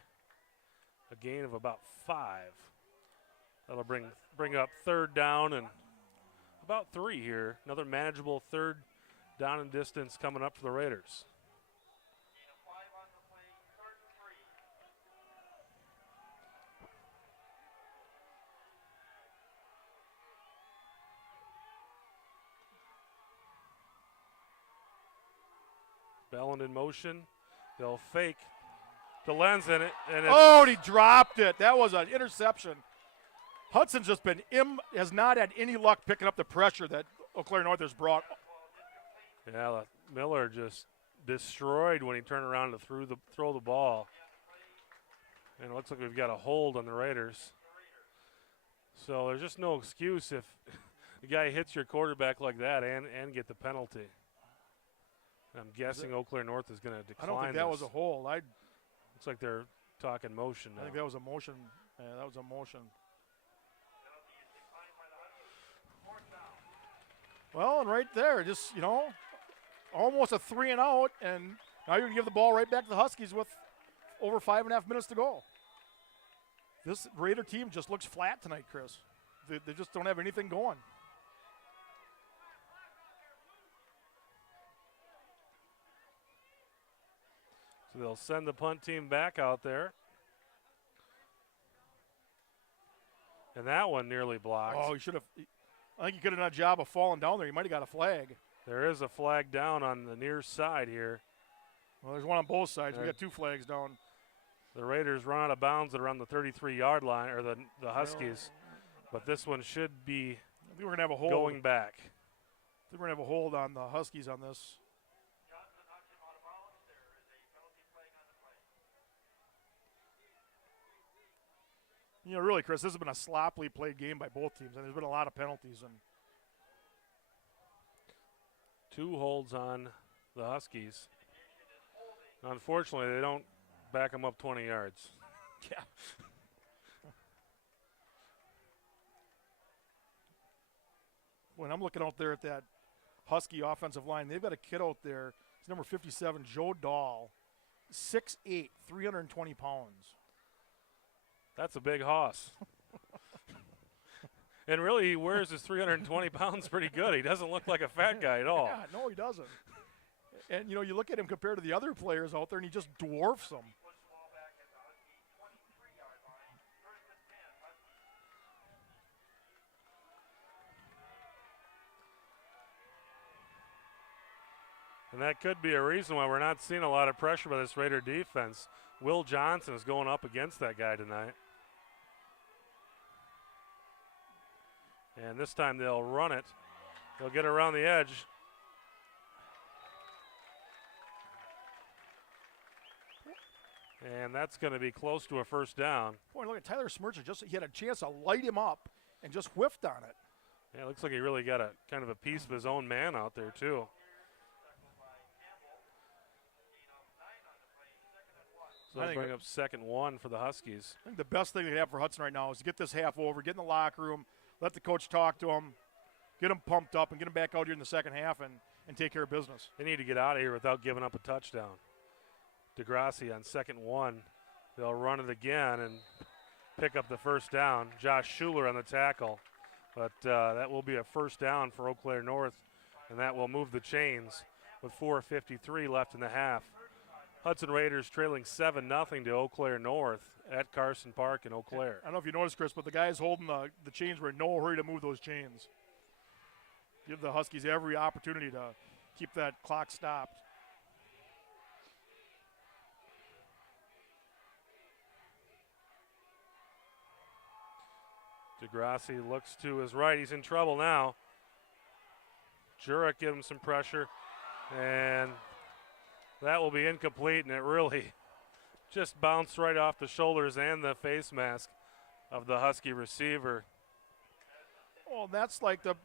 a gain of about 5. That'll bring up 3rd down and about 3 here. Another manageable 3rd down and distance coming up for the Raiders. Bellin in motion. They'll fake the lens in it. And oh, and he dropped it. That was an interception. Hudson's just has not had any luck picking up the pressure that Eau Claire North has brought. Yeah, Miller just destroyed when he turned around to throw the ball. And it looks like we've got a hold on the Raiders. So there's just no excuse if the guy hits your quarterback like that and get the penalty. I'm guessing Eau Claire North is going to decline. I don't think that was a hold. Looks like they're talking motion now. I think that was a motion. Yeah, that was a motion. Well, and right there, just, almost a 3-and-out, and now you're going to give the ball right back to the Huskies with over 5.5 minutes to go. This Raider team just looks flat tonight, Chris. They just don't have anything going. So they'll send the punt team back out there. And that one nearly blocked. Oh, he should have. I think he could have done a job of falling down there. He might have got a flag. There is a flag down on the near side here. Well, there's one on both sides. We got 2 flags down. The Raiders run out of bounds at around the 33-yard line, or the Huskies. But this one should be I think we're going to have a hold. Going back. I think we're going to have a hold on the Huskies on this. Really, Chris, this has been a sloppily played game by both teams, and there's been a lot of penalties. And 2 holds on the Huskies. Unfortunately, they don't back them up 20 yards. Yeah. When I'm looking out there at that Husky offensive line, they've got a kid out there. He's number 57, Joe Dahl, 6'8", 320 pounds. That's a big hoss. And really, he wears his 320 pounds pretty good. He doesn't look like a fat guy at all. Yeah, no, he doesn't. And, you look at him compared to the other players out there, and he just dwarfs them. And that could be a reason why we're not seeing a lot of pressure by this Raider defense. Will Johnson is going up against that guy tonight. And this time they'll run it. They'll get around the edge. And that's going to be close to a first down. Boy, look at Tyler Smircher. He had a chance to light him up and just whiffed on it. Yeah, it looks like he really got a kind of a piece of his own man out there, too. So they'll bring up 2nd 1 for the Huskies. I think the best thing they have for Hudson right now is to get this half over, get in the locker room, let the coach talk to him, get them pumped up, and get them back out here in the second half and take care of business. They need to get out of here without giving up a touchdown. DeGrassi on 2nd 1. They'll run it again and pick up the first down. Josh Schuler on the tackle. But that will be a first down for Eau Claire North, and that will move the chains with 4:53 left in the half. Hudson Raiders trailing 7-0 to Eau Claire North at Carson Park in Eau Claire. I don't know if you noticed, Chris, but the guys holding the chains were in no hurry to move those chains. Give the Huskies every opportunity to keep that clock stopped. DeGrassi looks to his right. He's in trouble now. Jurek gives him some pressure, and that will be incomplete, and it really just bounced right off the shoulders and the face mask of the Husky receiver. Well, that's like the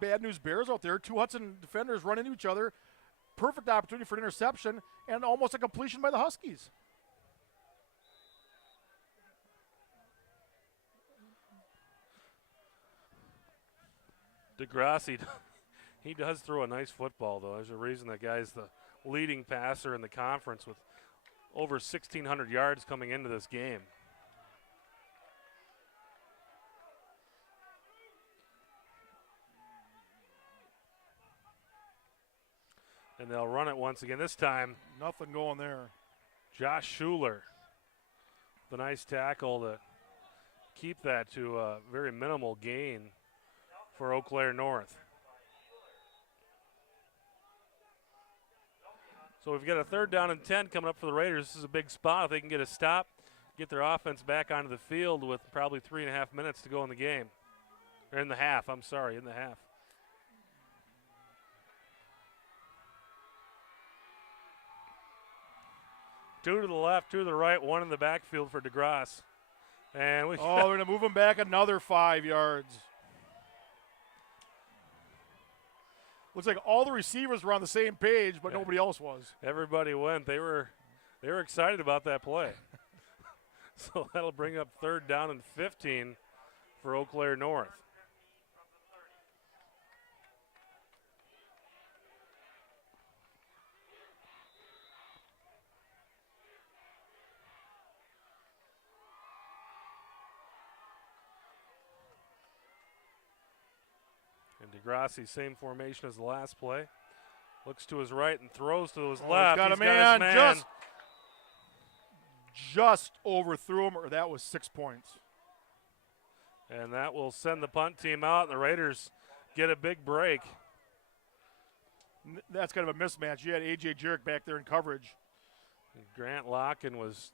Bad News Bears out there. 2 Hudson defenders run into each other. Perfect opportunity for an interception and almost a completion by the Huskies. DeGrassi, he does throw a nice football, though. There's a reason that guy's the leading passer in the conference with over 1,600 yards coming into this game. And they'll run it once again. This time, Nothing going there. Josh Schuler, the nice tackle to keep that to a very minimal gain for Eau Claire North. So we've got a 3rd down and 10 coming up for the Raiders. This is a big spot. If they can get a stop, get their offense back onto the field with probably 3.5 minutes to go in the game. Or in the half, I'm sorry, in the half. Two to the left, two to the right, one in the backfield for DeGrasse. And we they're going to move him back another 5 yards. Looks like all the receivers were on the same page, but nobody else was. Everybody went. They were excited about that play. So that'll bring up 3rd down and 15 for Eau Claire North. DeGrassi, same formation as the last play. Looks to his right and throws to his left. He's got a man. Just overthrew him, or that was 6 points. And that will send the punt team out, and the Raiders get a big break. That's kind of a mismatch. You had A.J. Jurek back there in coverage. And Grant Locken was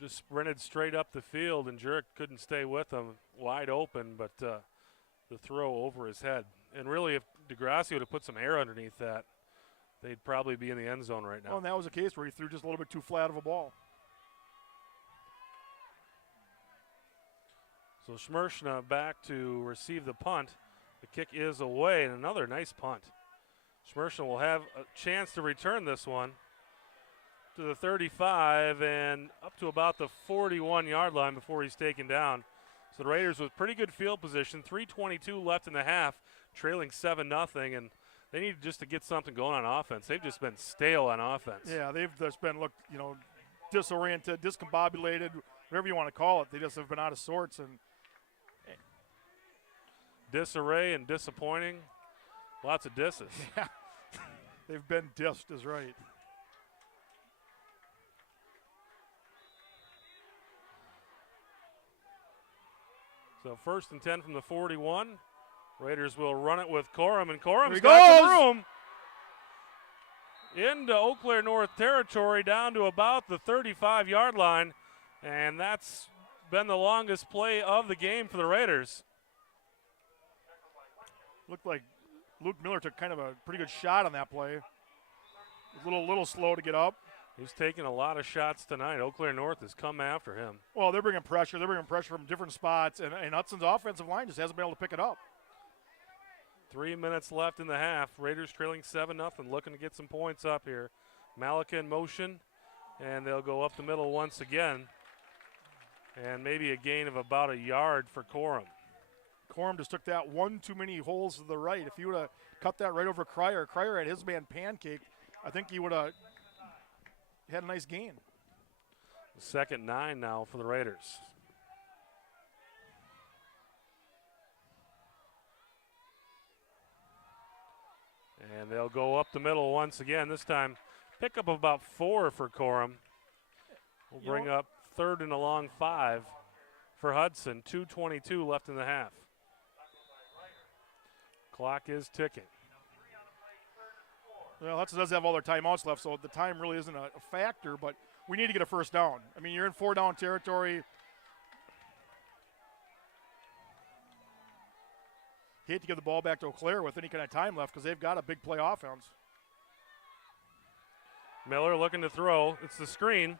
just sprinted straight up the field, and Jurek couldn't stay with him. Wide open, but the throw over his head. And really, if DeGrassi would have put some air underneath that, they'd probably be in the end zone right now. Well, and that was a case where he threw just a little bit too flat of a ball. So Schmershna back to receive the punt. The kick is away, and another nice punt. Schmershna will have a chance to return this one to the 35 and up to about the 41-yard line before he's taken down. So the Raiders with pretty good field position, 3:22 left in the half, trailing 7-0, and they need just to get something going on offense. They've just been stale on offense. Yeah, they've just been disoriented, discombobulated, whatever you want to call it. They just have been out of sorts and disarray and disappointing. Lots of disses. Yeah, they've been dissed is right. So 1st and 10 from the 41. Raiders will run it with Corum, and Corum's got some room into Eau Claire North territory down to about the 35-yard line, and that's been the longest play of the game for the Raiders. Looked like Luke Miller took kind of a pretty good shot on that play. A little slow to get up. He's taken a lot of shots tonight. Eau Claire North has come after him. Well, they're bringing pressure. They're bringing pressure from different spots, and Hudson's offensive line just hasn't been able to pick it up. 3 minutes left in the half. Raiders trailing 7-0, looking to get some points up here. Malika in motion, and they'll go up the middle once again. And maybe a gain of about a yard for Corum. Corum just took that one too many holes to the right. If he would have cut that right over Cryer had his man pancaked, I think he would have had a nice gain. 2nd and 9 now for the Raiders. And they'll go up the middle once again. This time, pick up about 4 for Corum. We'll bring up 3rd and a long 5 for Hudson. 2:22 left in the half. Clock is ticking. Well, Hudson does have all their timeouts left, so the time really isn't a factor, but we need to get a first down. I mean, you're in 4-down territory. Hate to give the ball back to Eau Claire with any kind of time left because they've got a big play offense. Miller looking to throw. It's the screen.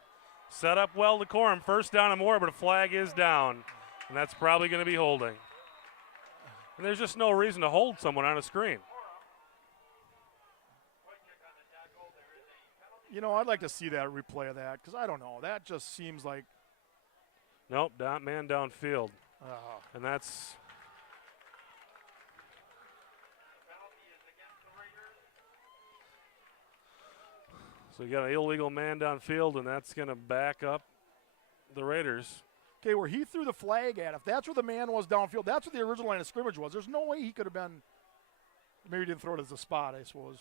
Set up well to Corum. 1st down and more, but a flag is down, and that's probably going to be holding. And there's just no reason to hold someone on a screen. You know, I'd like to see that replay of that because I don't know. That just seems like. Nope, man downfield. And that's. So you got an illegal man downfield, and that's going to back up the Raiders. Okay, where he threw the flag at, if that's where the man was downfield, that's where the original line of scrimmage was. There's no way he could have been. Maybe he didn't throw it as a spot, I suppose.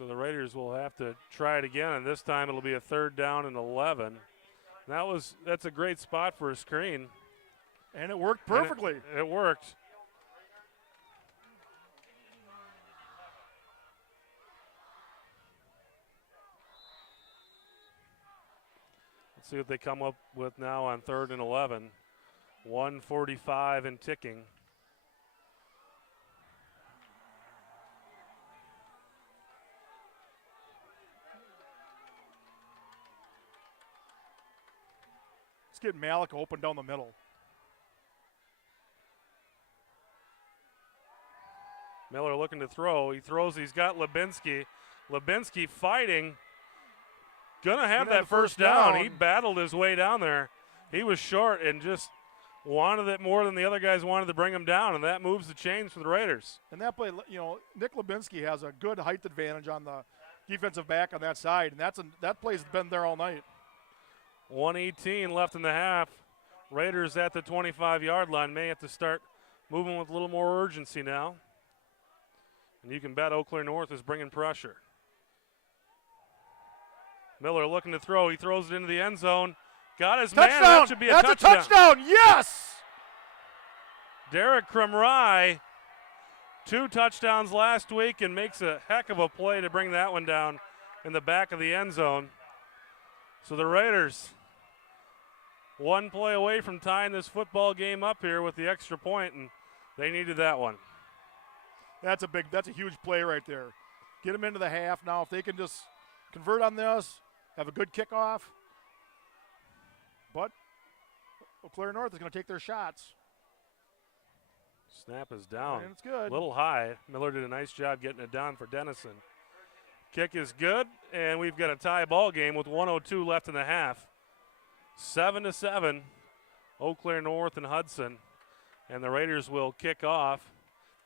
So the Raiders will have to try it again, and this time it'll be a 3rd down and 11. That's a great spot for a screen. And it worked perfectly. It worked. Let's see what they come up with now on 3rd and 11. 1:45 and ticking. Let's get Malik open down the middle. Miller looking to throw. He throws. He's got Lubinsky. Lubinsky fighting. Gonna have that first down. He battled his way down there. He was short and just wanted it more than the other guys wanted to bring him down, and that moves the chains for the Raiders. And that play, Nick Lubinsky has a good height advantage on the defensive back on that side, and that play's been there all night. 1:18 left in the half. Raiders at the 25-yard line may have to start moving with a little more urgency now. And you can bet Eau Claire North is bringing pressure. Miller looking to throw. He throws it into the end zone. Got his man. That should be a touchdown. That's a touchdown, yes! Derek Krumrai, 2 touchdowns last week and makes a heck of a play to bring that one down in the back of the end zone. So the Raiders, 1 play away from tying this football game up here with the extra point, and they needed that one. That's a huge play right there. Get them into the half now. If they can just convert on this, have a good kickoff. But Eau Claire North is going to take their shots. Snap is down. And it's good. A little high. Miller did a nice job getting it down for Dennison. Kick is good, and we've got a tie ball game with 1:02 left in the half. 7-7, Eau Claire North and Hudson. And the Raiders will kick off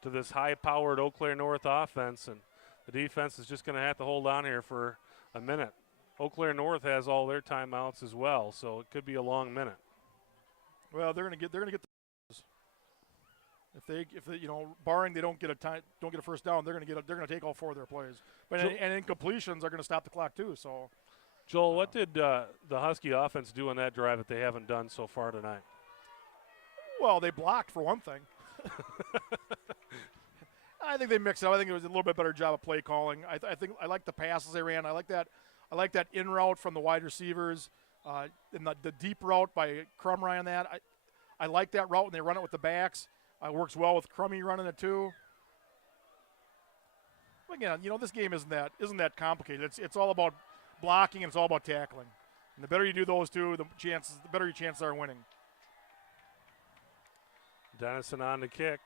to this high-powered Eau Claire North offense, and the defense is just going to have to hold on here for a minute. Eau Claire North has all their timeouts as well, so it could be a long minute. Well, they're going to get if they barring they don't get a first down, they're going to take all 4 of their plays. But and incompletions are going to stop the clock too. So, Joel, what did the Husky offense do on that drive that they haven't done so far tonight? Well, they blocked for one thing. I think they mixed it up. I think it was a little bit better job of play calling. I think I like the passes they ran. I like that in route from the wide receivers, and the deep route by Krumrai on that. I like that route when they run it with the backs. It works well with Crummy running it too. But again, this game isn't that complicated. It's all about blocking and it's all about tackling. And the better you do those two, the better your chances are of winning. Dennison on the kick.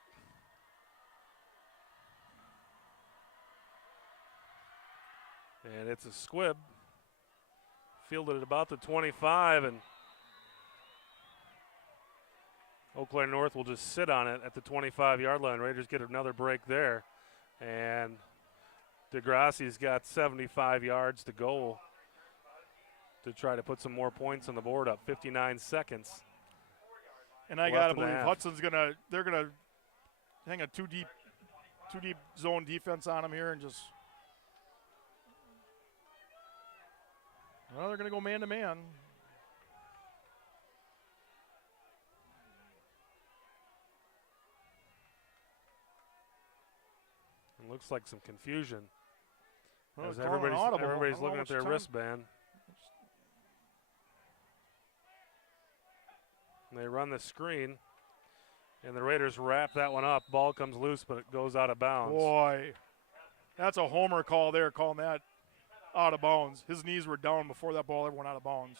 And it's a squib. Fielded at about the 25, and Eau Claire North will just sit on it at the 25-yard line. Raiders get another break there. And DeGrassi's got 75 yards to go to try to put some more points on the board up. 59 seconds. And I gotta believe Hudson's they're gonna hang a too deep zone defense on him here and just. Well, they're gonna go man to man. It looks like some confusion. Well, as everybody's looking at their wristband. And they run the screen, and the Raiders wrap that one up. Ball comes loose, but it goes out of bounds. Boy, that's a homer call there, calling that out of bounds. His knees were down before that ball ever went out of bounds.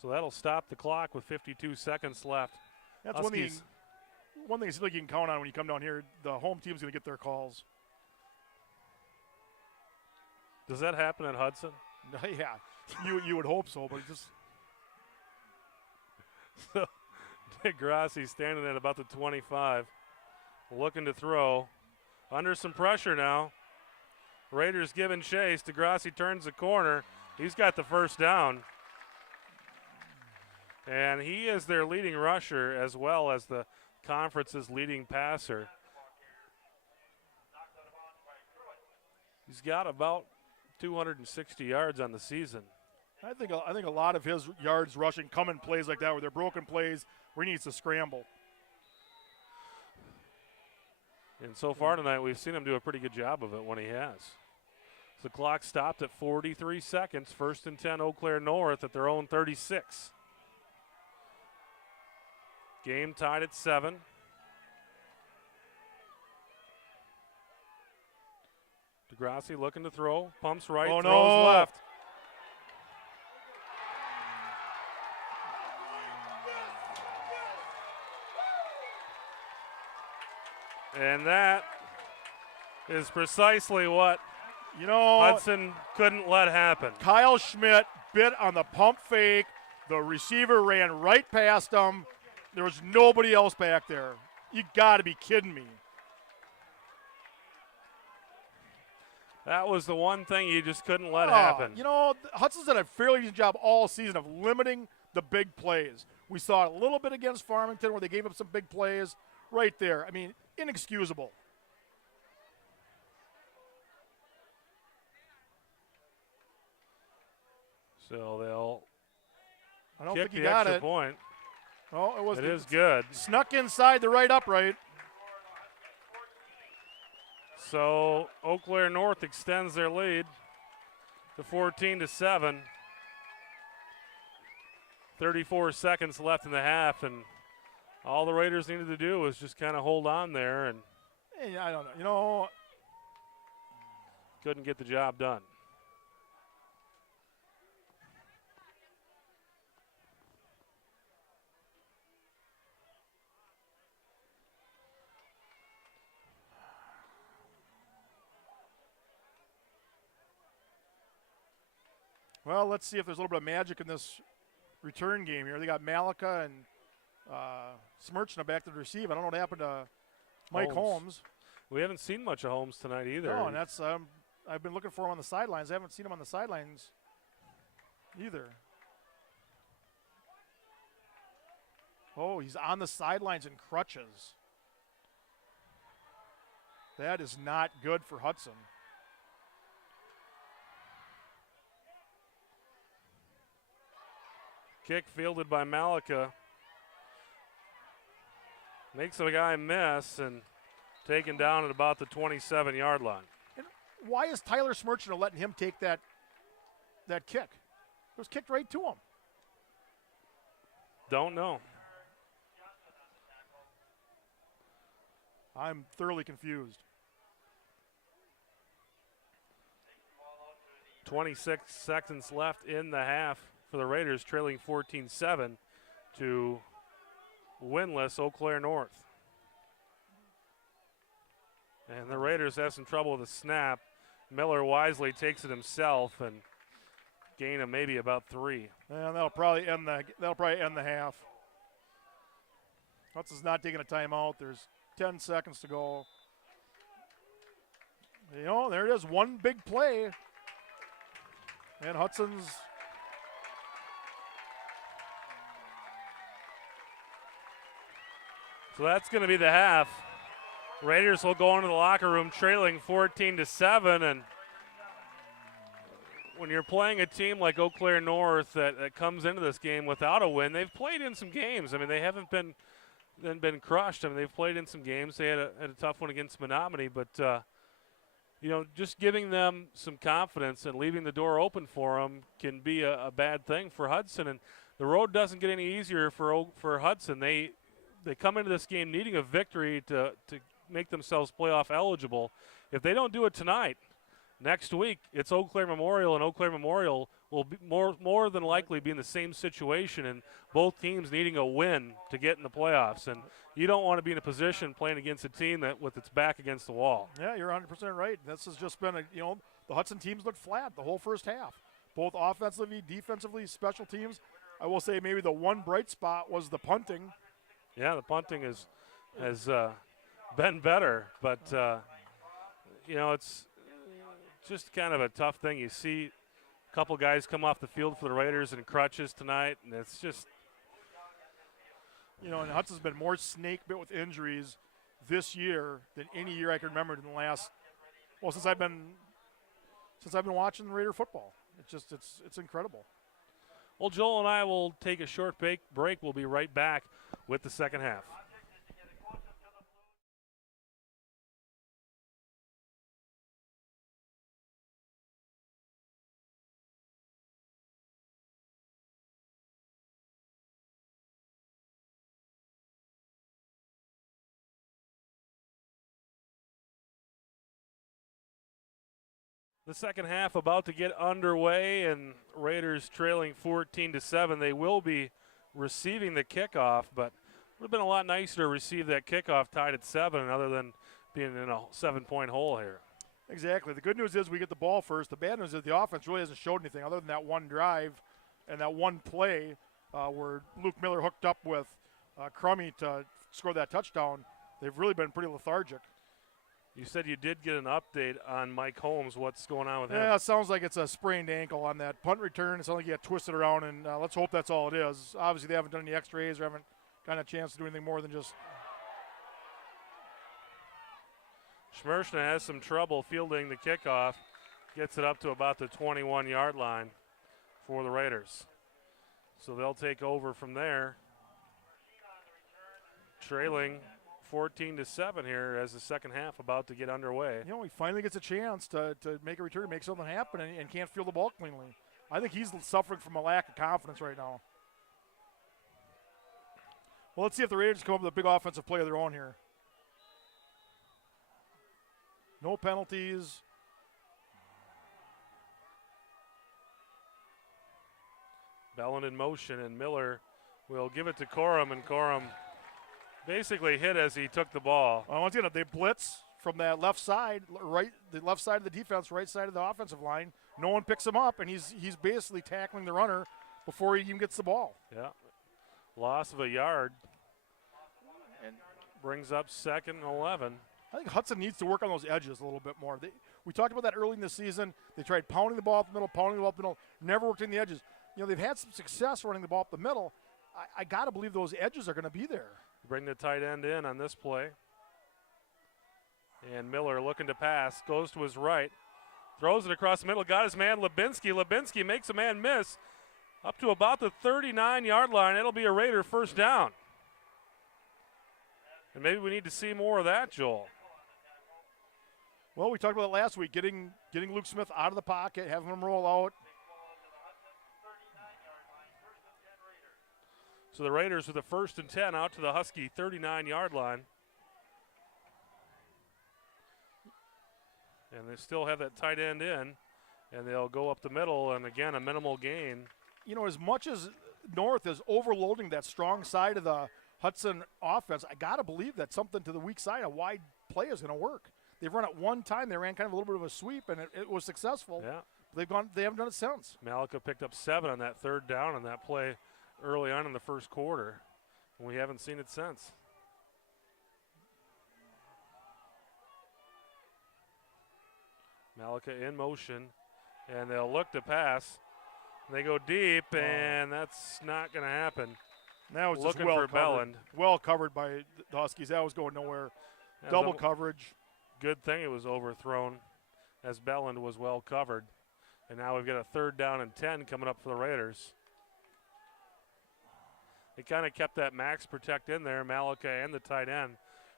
So that'll stop the clock with 52 seconds left. That's one thing you can count on when you come down here. The home team's going to get their calls. Does that happen at Hudson? Yeah, you would hope so, but it just. So DeGrassi standing at about the 25, looking to throw. Under some pressure now. Raiders giving chase. DeGrassi turns the corner. He's got the first down. And he is their leading rusher as well as the conference's leading passer. He's got about 260 yards on the season. I think a lot of his yards rushing come in plays like that where they're broken plays where he needs to scramble. And so far tonight, we've seen him do a pretty good job of it when he has. The clock stopped at 43 seconds. 1st and 10, Eau Claire North at their own 36. Game tied at 7. DeGrassi looking to throw. Pumps right, throws left. And that is precisely what Hudson couldn't let happen. Kyle Schmidt bit on the pump fake. The receiver ran right past him. There was nobody else back there. You got to be kidding me. That was the one thing you just couldn't let happen. Hudson's done a fairly decent job all season of limiting the big plays. We saw it a little bit against Farmington where they gave up some big plays right there. I mean, inexcusable. So they'll I don't kick think he the got extra it. point. Oh, it is good. Snuck inside the right upright. So Eau Claire North extends their lead to 14-7. 34 seconds left in the half, and all the Raiders needed to do was just kind of hold on there, and hey, I don't know. Couldn't get the job done. Well, let's see if there's a little bit of magic in this return game here. They got Malika and Smirchna back to the receive. I don't know what happened to Mike Holmes. We haven't seen much of Holmes tonight either. No, and that's I've been looking for him on the sidelines. I haven't seen him on the sidelines either. Oh, he's on the sidelines in crutches. That is not good for Hudson. Kick fielded by Malika. Makes a guy miss and taken down at about the 27-yard line. And why is Tyler Smirchna letting him take that kick? It was kicked right to him. Don't know. I'm thoroughly confused. 26 seconds left in the half for the Raiders, trailing 14-7 to winless Eau Claire North. And the Raiders have some trouble with the snap. Miller wisely takes it himself and gain of maybe about 3. And that'll probably end the half. Hudson's not taking a timeout. There's 10 seconds to go. There it is, one big play. And Hudson's so that's going to be the half. Raiders will go into the locker room trailing 14-7, and when you're playing a team like Eau Claire North that comes into this game without a win, they've played in some games. I mean, they haven't been crushed. I mean, they've played in some games. They had a tough one against Menominee, but just giving them some confidence and leaving the door open for them can be a bad thing for Hudson. And the road doesn't get any easier for Hudson. They come into this game needing a victory to make themselves playoff eligible. If they don't do it tonight, next week it's Eau Claire Memorial, and Eau Claire Memorial will be more than likely be in the same situation, and both teams needing a win to get in the playoffs. And you don't want to be in a position playing against a team that with its back against the wall. Yeah, you're 100% right. This has just been the Hudson teams looked flat the whole first half, both offensively, defensively, special teams. I will say maybe the one bright spot was the punting. Yeah, the punting has been better, but it's just kind of a tough thing. You see a couple guys come off the field for the Raiders in crutches tonight, and it's just and Hudson's been more snake bit with injuries this year than any year I can remember in the last, since I've been since I've been watching Raider football. It's incredible. Well, Joel and I will take a short break. We'll be right back with the second half. The second half about to get underway, and Raiders trailing 14-7. They will be receiving the kickoff, but it would have been a lot nicer to receive that kickoff tied at 7 other than being in a 7-point hole here. Exactly. The good news is we get the ball first. The bad news is the offense really hasn't showed anything other than that one drive and that one play where Luke Miller hooked up with Crummy to score that touchdown. They've really been pretty lethargic. You said you did get an update on Mike Holmes. What's going on with him? Yeah, it sounds like it's a sprained ankle on that punt return. It sounds like he got twisted around, and let's hope that's all it is. Obviously, they haven't done any x-rays or haven't gotten a chance to do anything more than just. Schmershna has some trouble fielding the kickoff. Gets it up to about the 21-yard line for the Raiders. So they'll take over from there. Trailing 14-7 here as the second half about to get underway. You know, he finally gets a chance to make a return, make something happen, and can't field the ball cleanly. I think he's suffering from a lack of confidence right now. Well, let's see if the Raiders come up with a big offensive play of their own here. No penalties. Bellin in motion, and Miller will give it to Corum, and Corum basically hit as he took the ball. Well, once again, they blitz from that left side, the left side of the defense, right side of the offensive line. No one picks him up, and he's basically tackling the runner before he even gets the ball. Yeah, loss of a yard. And brings up 2nd and 11. I think Hudson needs to work on those edges a little bit more. We talked about that early in the season. They tried pounding the ball up the middle, never worked in the edges. You know, they've had some success running the ball up the middle. I got to believe those edges are going to be there. Bring the tight end in on this play. And Miller looking to pass, goes to his right, throws it across the middle, got his man Lubinsky. Lubinsky makes a man miss up to about the 39-yard line. It'll be a Raider first down. And maybe we need to see more of that, Joel. Well, we talked about it last week, getting Luke Smith out of the pocket, having him roll out. So the Raiders with a 1st and 10 out to the Husky 39-yard line. And they still have that tight end in, and they'll go up the middle, and again, a minimal gain. You know, as much as North is overloading that strong side of the Hudson offense, I got to believe that something to the weak side, a wide play is going to work. They've run it one time. They ran kind of a little bit of a sweep, and it was successful. Yeah. They haven't done it since. Malika picked up 7 on that 3rd down on that play early on in the first quarter, and we haven't seen it since. Malika in motion, and they'll look to pass. They go deep, and that's not going to happen. That was looking just well for Belland. Well covered by the Huskies. That was going nowhere. Double coverage. Good thing it was overthrown, as Belland was well covered. And now we've got a 3rd down and 10 coming up for the Raiders. They kind of kept that max protect in there. Malika and the tight end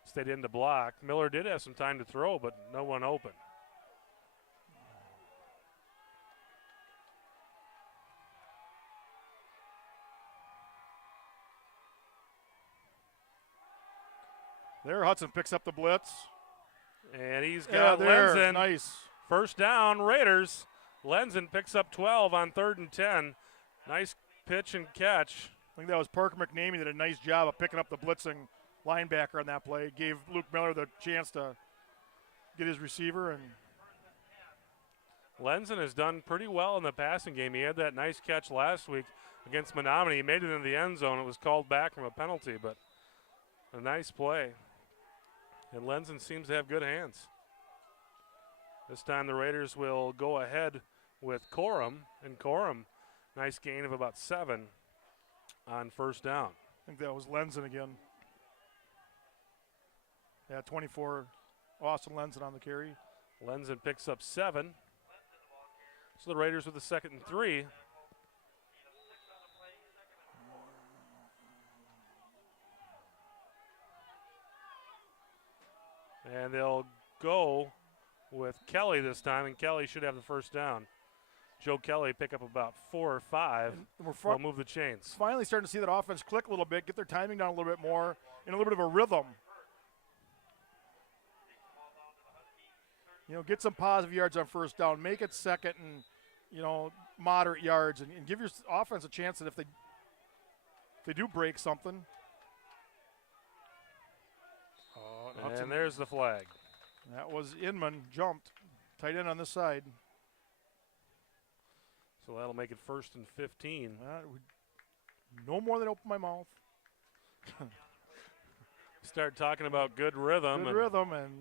stayed in to block. Miller did have some time to throw, but no one open. There, Hudson picks up the blitz. And he's got Lenzen. Nice. First down, Raiders. Lenzen picks up 12 on 3rd and 10. Nice pitch and catch. I think that was Parker McNamee did a nice job of picking up the blitzing linebacker on that play. Gave Luke Miller the chance to get his receiver. And Lenzen has done pretty well in the passing game. He had that nice catch last week against Menominee. He made it in the end zone. It was called back from a penalty, but a nice play. And Lenzen seems to have good hands. This time the Raiders will go ahead with Corum. And Corum, nice gain of about 7 on 1st down. I think that was Lenzen again. Yeah, 24, Austin Lenzen on the carry. Lenzen picks up 7. So the Raiders with the 2nd and 3. And they'll go with Kelly this time, and Kelly should have the first down. Joe Kelly pick up about 4 or 5. We'll move the chains. Finally starting to see that offense click a little bit, get their timing down a little bit more, in a little bit of a rhythm. You know, get some positive yards on first down, make it 2nd and, you know, moderate yards, and give your offense a chance that if they do break something. And there's the flag. That was Inman, jumped. Tight end on this side. So that'll make it 1st and 15. No more than open my mouth. Start talking about good rhythm. Good rhythm and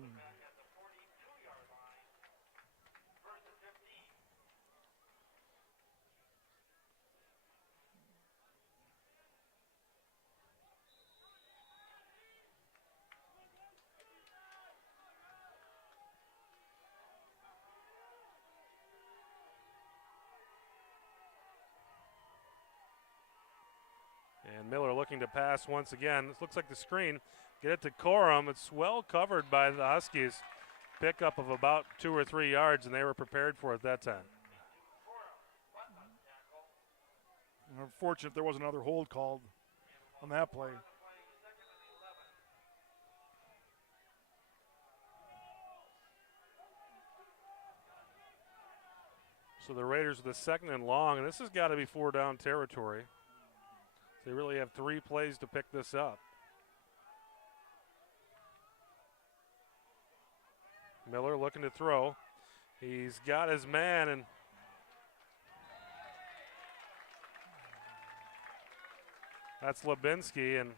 And Miller looking to pass once again. This looks like the screen. Get it to Corum. It's well covered by the Huskies. Pickup of about 2 or 3 yards, and they were prepared for it that time. unfortunate there was another hold called on that play. So the Raiders with the 2nd and long, and this has got to be 4 down territory. They really have 3 plays to pick this up. Miller looking to throw. He's got his man, and that's Lubinsky, and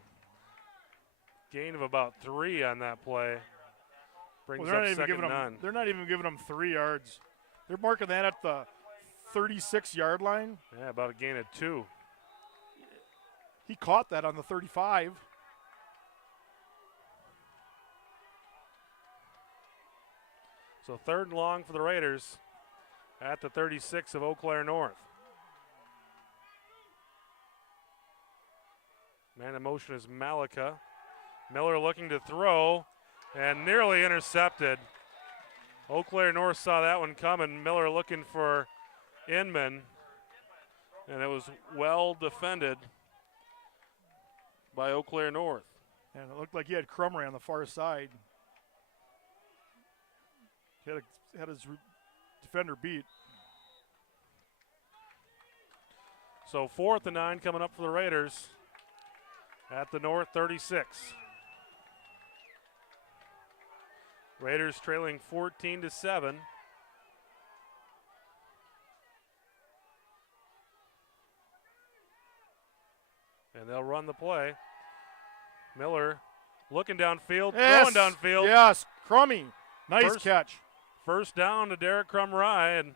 gain of about 3 on that play. Brings up 2nd and none. They're not even giving them 3 yards. They're marking that at the 36-yard line. Yeah, about a gain of 2. He caught that on the 35. So 3rd and long for the Raiders at the 36 of Eau Claire North. Man in motion is Malika. Miller looking to throw and nearly intercepted. Eau Claire North saw that one coming. Miller looking for Inman, and it was well defended by Eau Claire North. And it looked like he had Crumray on the far side. He had his defender beat. So 4th and 9 coming up for the Raiders at the North 36. Raiders trailing 14-7. And they'll run the play. Miller looking downfield, yes. throwing downfield. Yes, Crummy. Nice catch. First down to Derek Crumry, and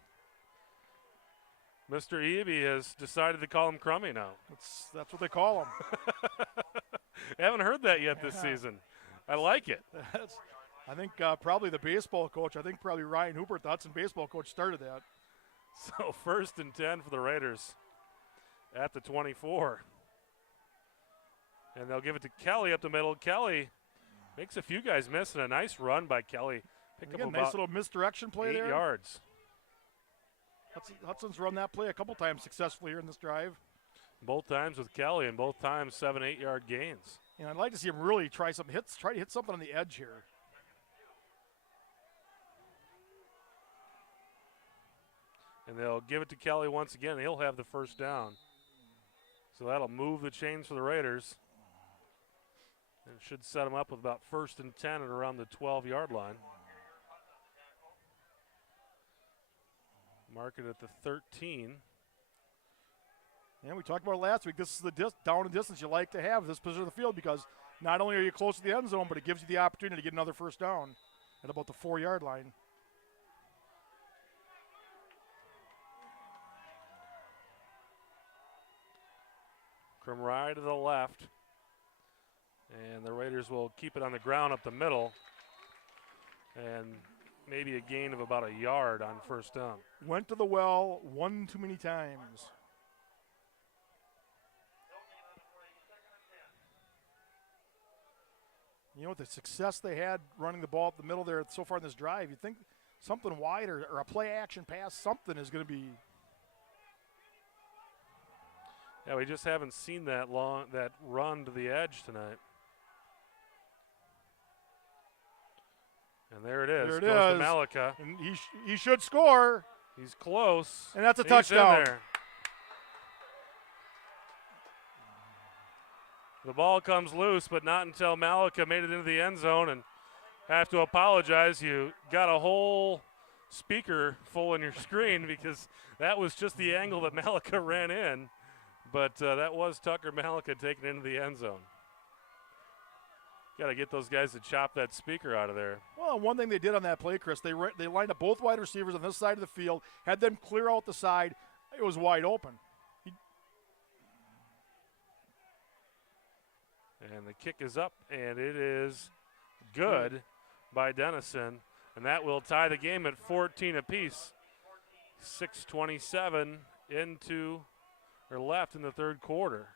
Mr. Eby has decided to call him Crummy now. That's what they call him. I haven't heard that yet this season. I like it. I think probably the baseball coach, probably Ryan Hooper, the Hudson baseball coach, started that. So 1st and 10 for the Raiders at the 24. And they'll give it to Kelly up the middle. Kelly makes a few guys miss, and a nice run by Kelly. Pick up a nice little misdirection play 8 there. 8 yards. Hudson's run that play a couple times successfully here in this drive. Both times with Kelly, and both times 7, 8 yard gains. And I'd like to see him really try to hit something on the edge here. And they'll give it to Kelly once again. He'll have the first down. So that'll move the chains for the Raiders. And it should set them up with about 1st and 10 at around the 12-yard line. Mark it at the 13. And we talked about it last week. This is the down and distance you like to have this position of the field, because not only are you close to the end zone, but it gives you the opportunity to get another first down at about the 4-yard line. Crumry to the left. And the Raiders will keep it on the ground up the middle. And maybe a gain of about a yard on first down. Went to the well one too many times. You know, with the success they had running the ball up the middle there so far in this drive, you'd think something wide or a play action pass, something is going to be. Yeah, we just haven't seen that run to the edge tonight. And there it is. There it Goes is. to Malika. And he should score. He's close. And that's a He's touchdown. in there. The ball comes loose, but not until Malika made it into the end zone. And have to apologize. You got a whole speaker full in your screen because that was just the angle that Malika ran in. But that was Tucker Malika taking it into the end zone. Got to get those guys to chop that speaker out of there. Well, one thing they did on that play, Chris, they lined up both wide receivers on this side of the field, had them clear out the side. It was wide open. And the kick is up, and it is good by Dennison. And that will tie the game at 14 apiece. 6:27 left in the third quarter.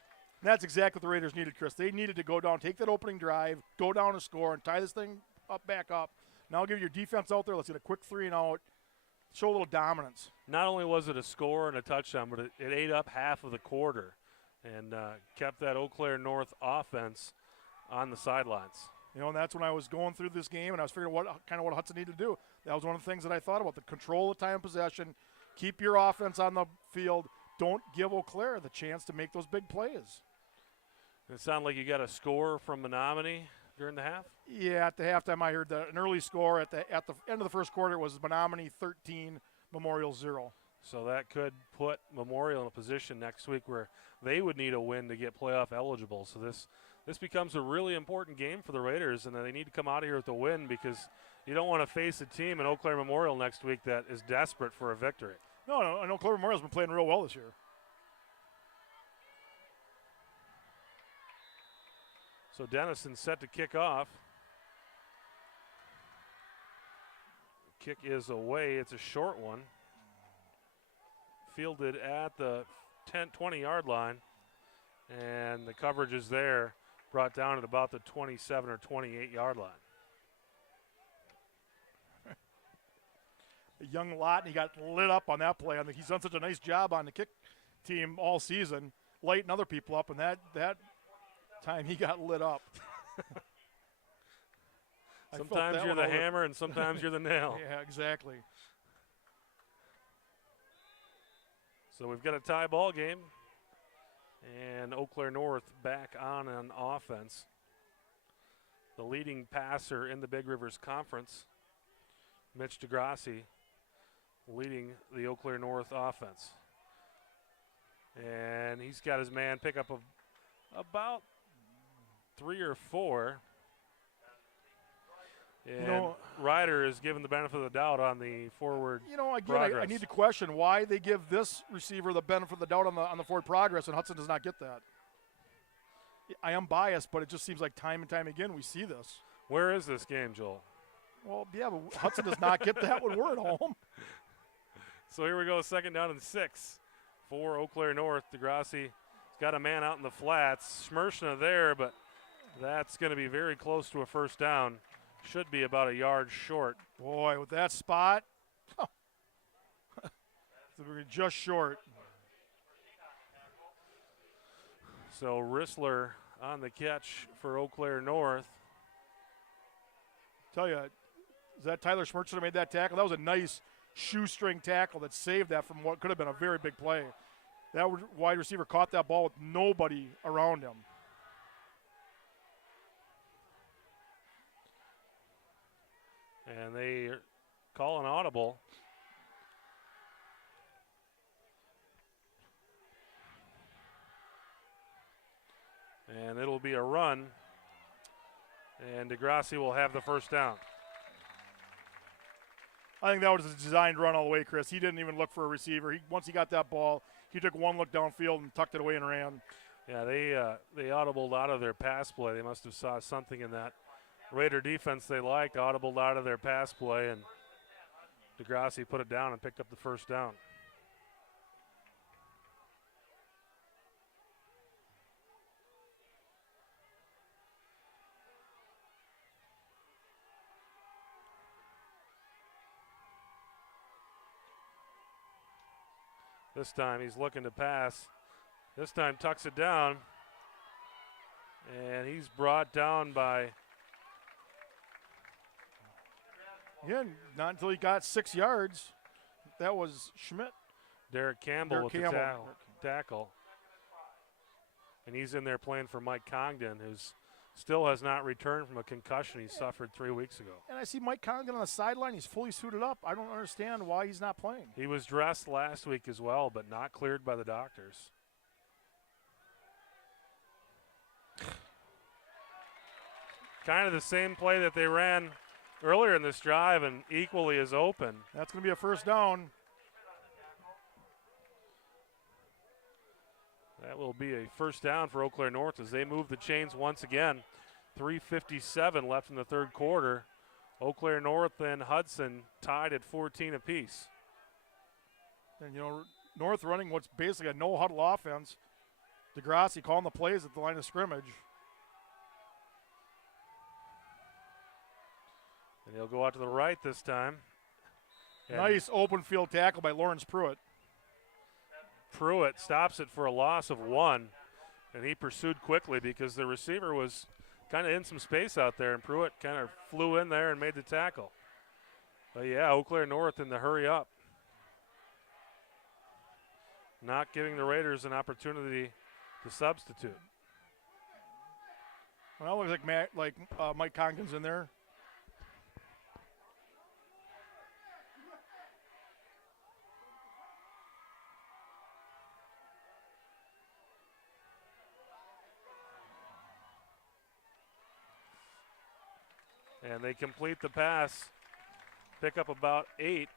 And that's exactly what the Raiders needed, Chris. They needed to go down, take that opening drive, go down and score, and tie this thing back up. Now give your defense out there. Let's get a quick 3-and-out. Show a little dominance. Not only was it a score and a touchdown, but it ate up half of the quarter and kept that Eau Claire North offense on the sidelines. You know, and that's when I was going through this game and I was figuring what Hudson needed to do. That was one of the things that I thought about, the control of time of possession, keep your offense on the field, don't give Eau Claire the chance to make those big plays. It sounded like you got a score from Menominee during the half? Yeah, at the halftime I heard an early score. At the end of the first quarter, it was Menominee 13, Memorial 0. So that could put Memorial in a position next week where they would need a win to get playoff eligible. So this becomes a really important game for the Raiders, and they need to come out of here with a win because you don't want to face a team in Eau Claire Memorial next week that is desperate for a victory. No, I know Eau Claire Memorial's been playing real well this year. So Dennison set to kick off. Kick is away. It's a short one. Fielded at the 20-yard line. And the coverage is there, brought down at about the 27 or 28-yard line. A young lot, and he got lit up on that play. I think he's done such a nice job on the kick team all season, lighting other people up, and that time he got lit up. Sometimes you're the hammer and sometimes you're the nail. Yeah, exactly. So we've got a tie ball game, and Eau Claire North back on offense. The leading passer in the Big Rivers Conference, Mitch DeGrassi, leading the Eau Claire North offense. And he's got his man pick up about 3 or 4. And Ryder is given the benefit of the doubt on the forward progress. I need to question why they give this receiver the benefit of the doubt on the forward progress, and Hudson does not get that. I am biased, but it just seems like time and time again we see this. Where is this game, Joel? Well, yeah, but Hudson does not get that when we're at home. So here we go, 2nd down and 6 for Eau Claire North. DeGrassi has got a man out in the flats. Schmershna there, but that's going to be very close to a first down. Should be about a yard short. Boy, with that spot, we're just short. So Rissler on the catch for Eau Claire North. Tell you, is that Tyler Schmertz that made that tackle? That was a nice shoestring tackle that saved that from what could have been a very big play. That wide receiver caught that ball with nobody around him. And they call an audible. And it'll be a run. And DeGrassi will have the first down. I think that was a designed run all the way, Chris. He didn't even look for a receiver. Once he got that ball, he took one look downfield and tucked it away and ran. Yeah, they audibled out of their pass play. They must have saw something in that Raider defense they liked, audibled out of their pass play, and DeGrassi put it down and picked up the first down. This time he's looking to pass. This time tucks it down. And he's brought down by. Yeah, not until he got 6 yards. That was Schmidt. Derek Campbell with the tackle. And he's in there playing for Mike Congdon, who still has not returned from a concussion he suffered 3 weeks ago. And I see Mike Congdon on the sideline. He's fully suited up. I don't understand why he's not playing. He was dressed last week as well, but not cleared by the doctors. Kind of the same play that they ran earlier in this drive and equally as open. That's going to be a first down. That will be a first down for Eau Claire North as they move the chains once again. 3:57 left in the third quarter. Eau Claire North and Hudson tied at 14 apiece. And, North running what's basically a no-huddle offense. DeGrassi calling the plays at the line of scrimmage. And he'll go out to the right this time. And nice open field tackle by Lawrence Pruitt. Pruitt stops it for a loss of 1, and he pursued quickly because the receiver was kind of in some space out there, and Pruitt kind of flew in there and made the tackle. But yeah, Eau Claire North in the hurry up. Not giving the Raiders an opportunity to substitute. Well, it looks like Mike Congdon's in there. And they complete the pass, pick up about 8.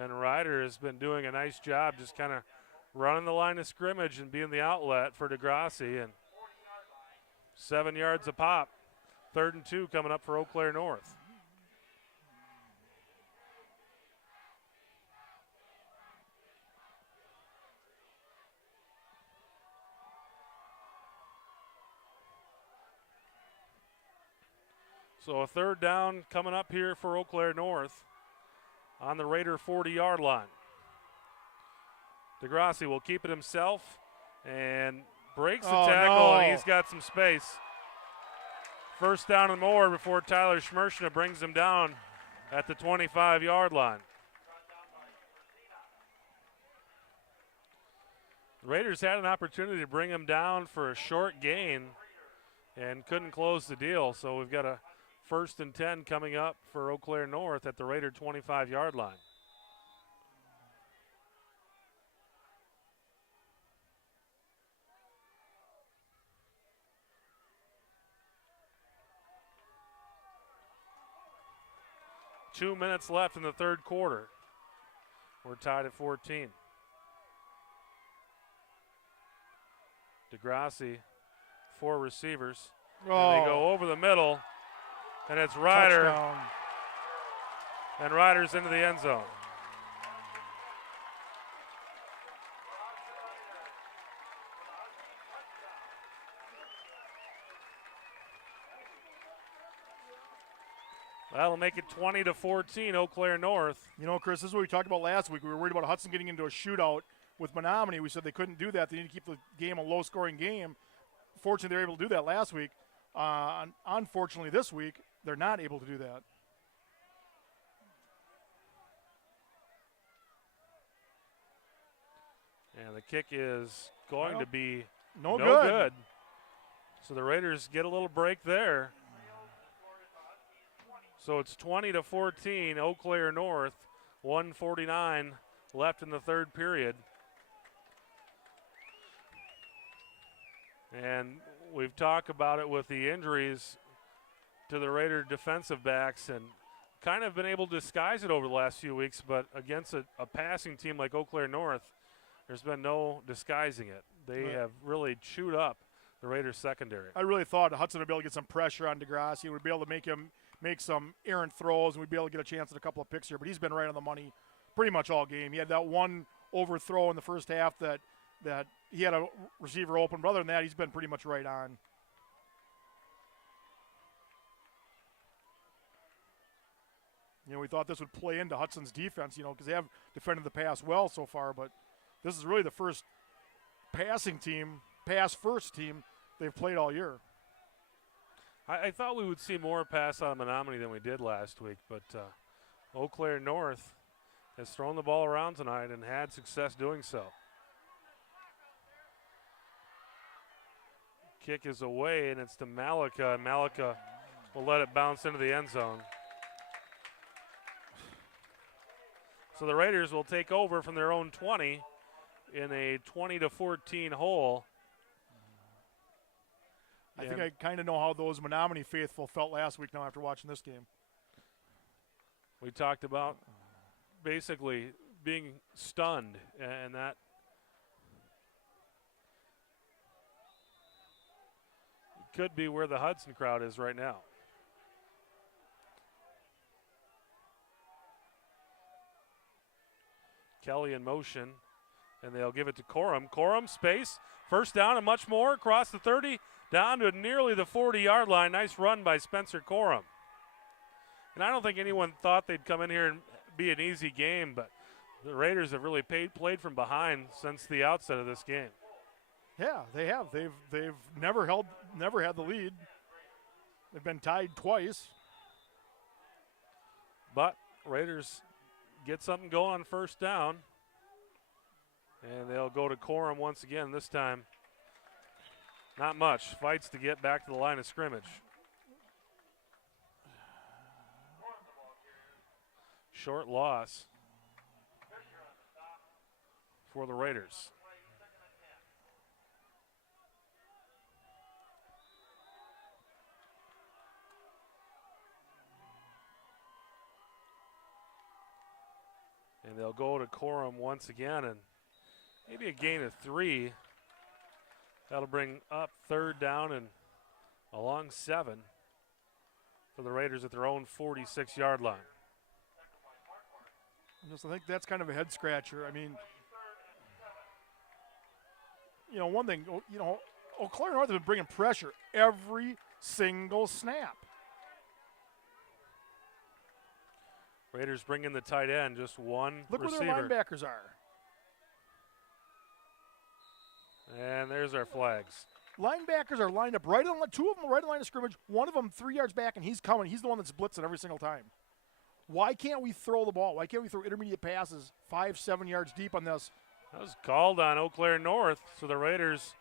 And Ryder has been doing a nice job just kind of running the line of scrimmage and being the outlet for DeGrassi. And 7 yards a pop. 3rd and 2 coming up for Eau Claire North. So a third down coming up here for Eau Claire North on the Raider 40-yard line. DeGrassi will keep it himself and breaks the tackle, and he's got some space. First down and more before Tyler Schmershna brings him down at the 25-yard line. The Raiders had an opportunity to bring him down for a short gain and couldn't close the deal, so we've got a 1st and 10 coming up for Eau Claire North at the Raider 25-yard line. Two minutes left in the third quarter. We're tied at 14. DeGrassi, 4 receivers. And they go over the middle. And it's Ryder. Touchdown. And Ryder's into the end zone. That'll make it 20-14, Eau Claire North. Chris, this is what we talked about last week. We were worried about Hudson getting into a shootout with Menominee. We said they couldn't do that. They need to keep the game a low-scoring game. Fortunately, they were able to do that last week. Unfortunately, this week, they're not able to do that. And the kick is going to be no good. So the Raiders get a little break there. So it's 20-14, Eau Claire North, 1:49 left in the third period. And we've talked about it with the injuries to the Raider defensive backs and kind of been able to disguise it over the last few weeks, but against a passing team like Eau Claire North, there's been no disguising it. They have really chewed up the Raiders secondary. I really thought Hudson would be able to get some pressure on DeGrassi. Would be able to make him make some errant throws, and we'd be able to get a chance at a couple of picks here. But he's been right on the money pretty much all game. He had that one overthrow in the first half that he had a receiver open. But other than that, he's been pretty much right on. We thought this would play into Hudson's defense, because they have defended the pass well so far. But this is really the first passing team, pass-first team they've played all year. I thought we would see more pass out of Menominee than we did last week, but Eau Claire North has thrown the ball around tonight and had success doing so. Kick is away, and it's to Malika, and Malika will let it bounce into the end zone. So the Raiders will take over from their own 20 in a 20-14 hole. I think I kind of know how those Menominee faithful felt last week now after watching this game. We talked about basically being stunned, and that could be where the Hudson crowd is right now. Kelly in motion, and they'll give it to Corum. Corum, space, first down and much more, across the 30, down to nearly the 40-yard line. Nice run by Spencer Corum. And I don't think anyone thought they'd come in here and be an easy game, but the Raiders have really played from behind since the outset of this game. Yeah, they have. They've never had the lead. They've been tied twice. But Raiders get something going on first down. And they'll go to Corum once again. This time, not much. Fights to get back to the line of scrimmage. Short loss for the Raiders. And they'll go to Corum once again, and maybe a gain of 3. That'll bring up third down and along 7 for the Raiders at their own 46-yard line. I think that's kind of a head scratcher. I mean, one thing, Eau Claire North has been bringing pressure every single snap. Raiders bring in the tight end, just one Look receiver. where their linebackers are. And there's our flags. Linebackers are lined up right on the two of them are right on the line of scrimmage. One of them 3 yards back, and he's coming. He's the one that's blitzing every single time. Why can't we throw the ball? Why can't we throw intermediate passes 5-7 yards deep on this? That was called on Eau Claire North, so the Raiders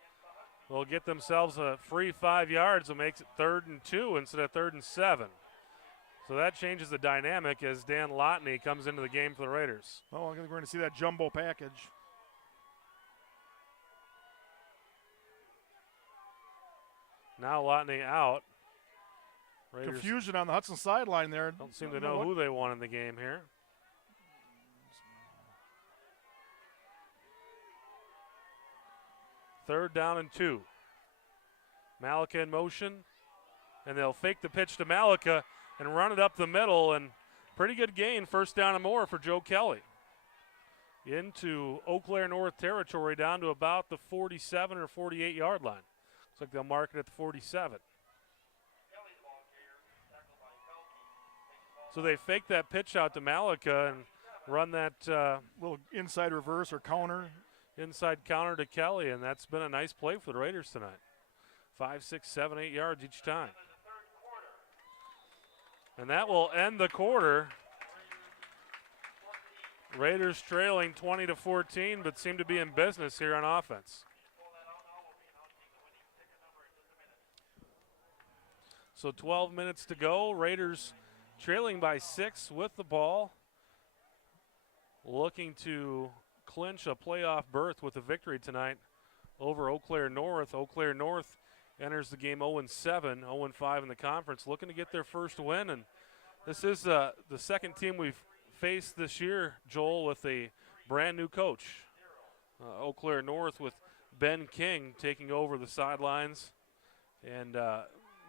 will get themselves a free 5 yards, and makes it 3rd and 2 instead of 3rd and 7. So that changes the dynamic as Dan Lotney comes into the game for the Raiders. Oh, I think we're going to see that jumbo package. Now Lotney out. Raiders confusion on the Hudson sideline there. Don't seem to know who they want in the game here. Third down and 2. Malika in motion, and they'll fake the pitch to Malika and run it up the middle, and pretty good gain, first down and more for Joe Kelly. Into Eau Claire North territory, down to about the 47 or 48-yard line. Looks like they'll mark it at the 47. So they fake that pitch out to Malika and run that little inside reverse or counter. Inside counter to Kelly, and that's been a nice play for the Raiders tonight. 5, 6, 7, 8 yards each time. And that will end the quarter. Raiders trailing 20-14, but seem to be in business here on offense. So 12 minutes to go. Raiders trailing by 6 with the ball, looking to clinch a playoff berth with a victory tonight over Eau Claire North. Eau Claire North enters the game 0-7, 0-5 in the conference, looking to get their first win. And this is the second team we've faced this year, Joel, with a brand new coach. Eau Claire North with Ben King taking over the sidelines and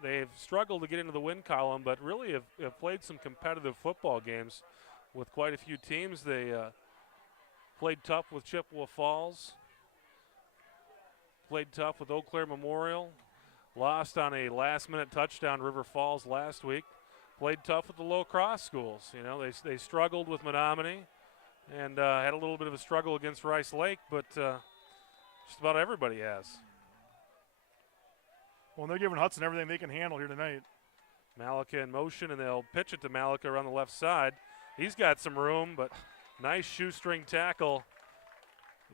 they've struggled to get into the win column, but really have played some competitive football games with quite a few teams. They played tough with Chippewa Falls, played tough with Eau Claire Memorial, lost on a last-minute touchdown River Falls last week, played tough with the low cross schools. You know, they struggled with Menominee and had a little bit of a struggle against Rice Lake, but just about everybody has. Well, they're giving Hudson everything they can handle here tonight. Malika in motion, and they'll pitch it to Malika around the left side. He's got some room, but nice shoestring tackle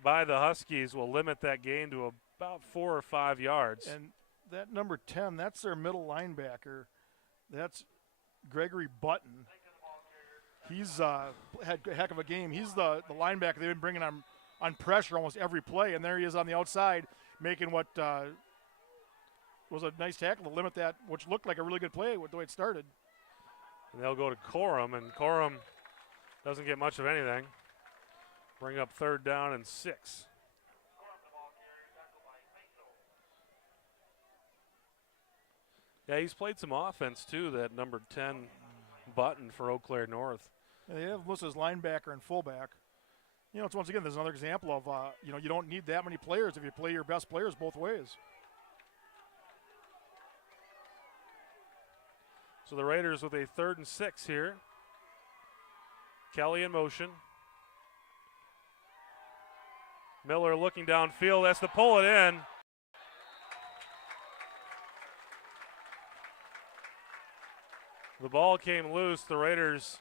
by the Huskies will limit that gain to about 4 or 5 yards. And that number 10, that's their middle linebacker. That's Gregory Button. He's had a heck of a game. He's the linebacker they've been bringing on pressure almost every play, and there he is on the outside making what was a nice tackle to limit that, which looked like a really good play with the way it started. And they'll go to Corum, and Corum doesn't get much of anything. Bring up 3rd down and 6. Yeah, he's played some offense too, that number 10 Button for Eau Claire North. Yeah, they have listed as linebacker and fullback. You know, it's once again, there's another example of, you know, you don't need that many players if you play your best players both ways. So the Raiders with a 3rd and 6 here. Kelly in motion. Miller looking downfield. That's to pull it in. The ball came loose. The Raiders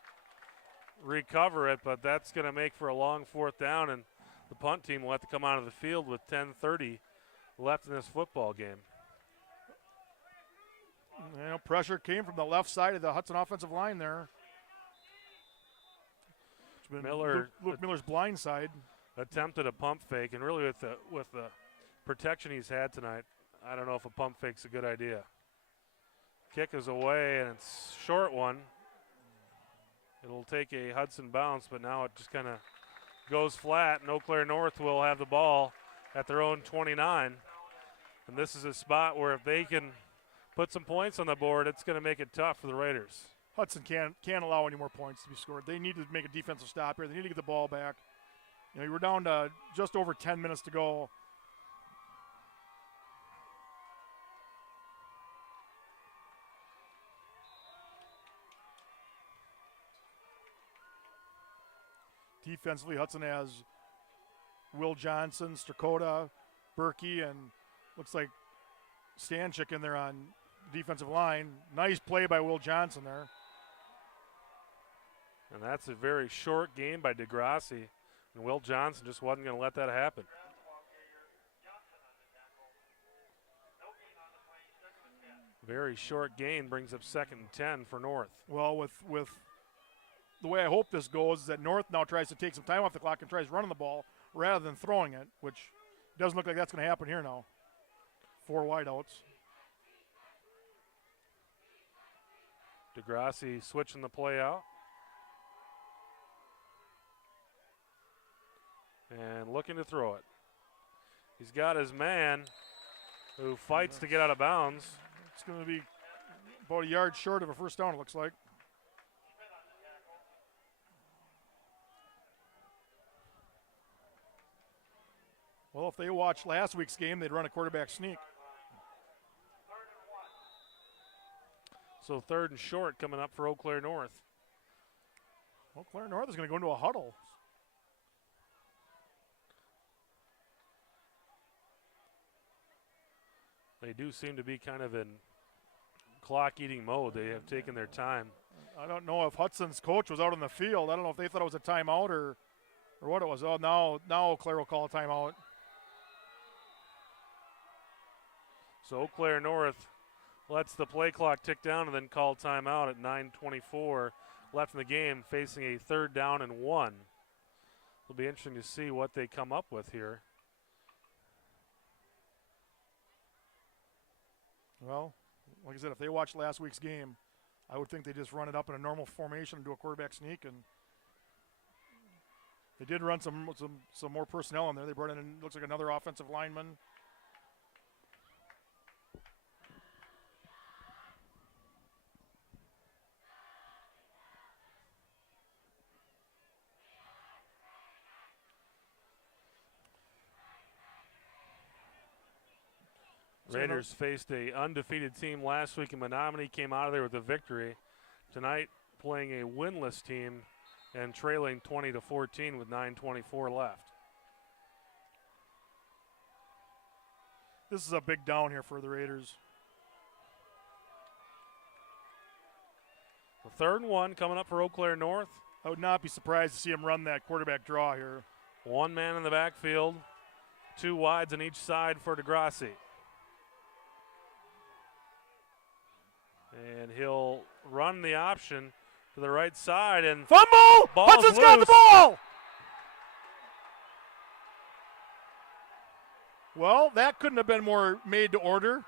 recover it, but that's going to make for a long 4th down, and the punt team will have to come out of the field with 10:30 left in this football game. You know, pressure came from the left side of the Hudson offensive line there. It's been Miller, Luke Miller's blind side. Attempted a pump fake, and really with the protection he's had tonight, I don't know if a pump fake's a good idea. Kick is away, and it's a short one. It'll take a Hudson bounce, but now it just kind of goes flat, and Eau Claire North will have the ball at their own 29. And this is a spot where if they can put some points on the board, it's going to make it tough for the Raiders. Hudson can't allow any more points to be scored. They need to make a defensive stop here. They need to get the ball back. You know, we're down to just over 10 minutes to go. Defensively, Hudson has Will Johnson, Stakota, Berkey, and looks like Stanchik in there on the defensive line. Nice play by Will Johnson there. And that's a very short game by DeGrassi. And Will Johnson just wasn't going to let that happen. Very short gain brings up 2nd and 10 for North. Well, with the way I hope this goes is that North now tries to take some time off the clock and tries running the ball rather than throwing it, which doesn't look like that's going to happen here now. 4 wideouts. DeGrassi switching the play out. And looking to throw it. He's got his man who fights to get out of bounds. It's going to be about a yard short of a first down, it looks like. Well, if they watched last week's game, they'd run a quarterback sneak. So 3rd and short coming up for Eau Claire North. Eau Claire North is going to go into a huddle. They do seem to be kind of in clock-eating mode. They have taken their time. I don't know if Hudson's coach was out on the field. I don't know if they thought it was a timeout or what it was. Oh, now Eau Claire will call a timeout. So Eau Claire North lets the play clock tick down and then call timeout at 9:24 left in the game, facing a 3rd down and 1. It'll be interesting to see what they come up with here. Well, like I said, if they watched last week's game, I would think they just run it up in a normal formation and do a quarterback sneak. And they did run some more personnel in there. They brought in, looks like another offensive lineman. Raiders faced a undefeated team last week in Menominee, came out of there with a victory. Tonight playing a winless team and trailing 20-14 with 9:24 left. This is a big down here for the Raiders. The 3rd and 1 coming up for Eau Claire North. I would not be surprised to see him run that quarterback draw here. 1 man in the backfield, 2 wides on each side for DeGrassi. And he'll run the option to the right side and fumble! Hudson's got the ball! Well, that couldn't have been more made to order.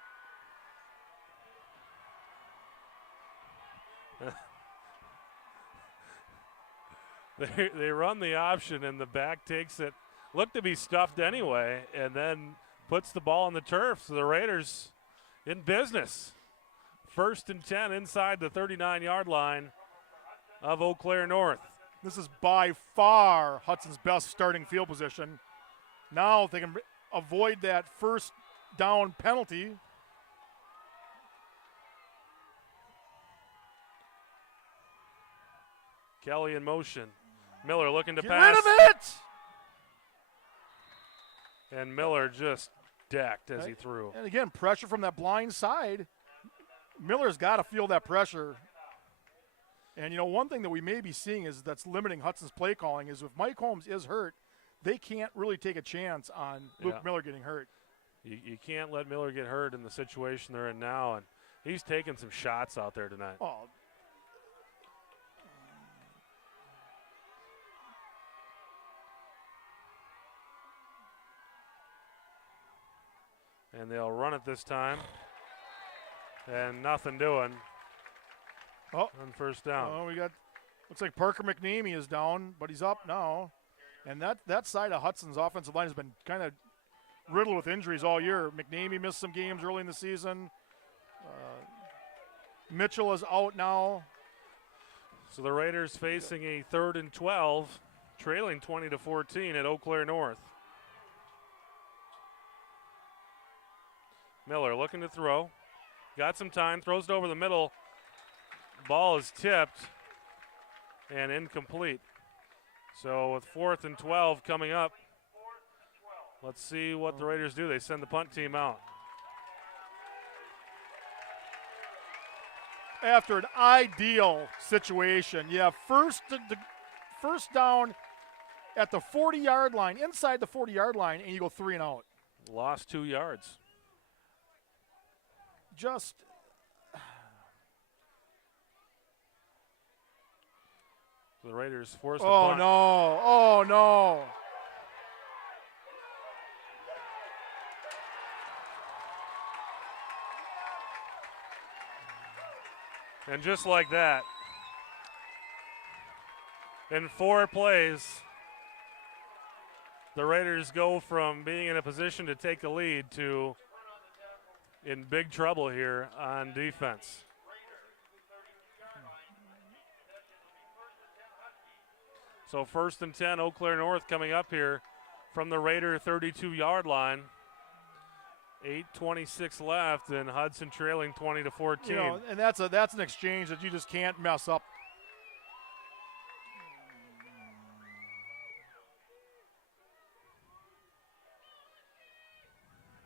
They run the option and the back takes it. Looked to be stuffed anyway and then puts the ball on the turf. So the Raiders in business. 1st and 10 inside the 39-yard line of Eau Claire North. This is by far Hudson's best starting field position. Now if they can avoid that 1st down penalty. Kelly in motion. Miller looking to Get pass. rid of it! And Miller just decked as he threw. And again, pressure from that blind side. Miller's got to feel that pressure. And, you know, one thing that we may be seeing is that's limiting Hudson's play calling is if Mike Holmes is hurt, they can't really take a chance on Luke Miller getting hurt. You can't let Miller get hurt in the situation they're in now, and he's taking some shots out there tonight. Oh. And they'll run it this time. And nothing doing. Oh, on 1st down. Oh, we got, looks like Parker McNamee is down, but he's up now. And that side of Hudson's offensive line has been kind of riddled with injuries all year. McNamee missed some games early in the season. Mitchell is out now. So the Raiders facing a 3rd and 12, trailing 20-14 at Eau Claire North. Miller looking to throw. Got some time, throws it over the middle. Ball is tipped and incomplete. So with 4th and 12 coming up, let's see what the Raiders do. They send the punt team out. After an ideal situation, first down at the 40-yard line, inside the 40-yard line, and you go 3 and out. Lost 2 yards. Just the Raiders force the punt. Oh no. And just like that, in 4 plays, the Raiders go from being in a position to take the lead to in big trouble here on defense. So 1st and 10, Eau Claire North coming up here from the Raider 32-yard line. 8:26 left, and Hudson trailing 20-14. You know, and that's an exchange that you just can't mess up.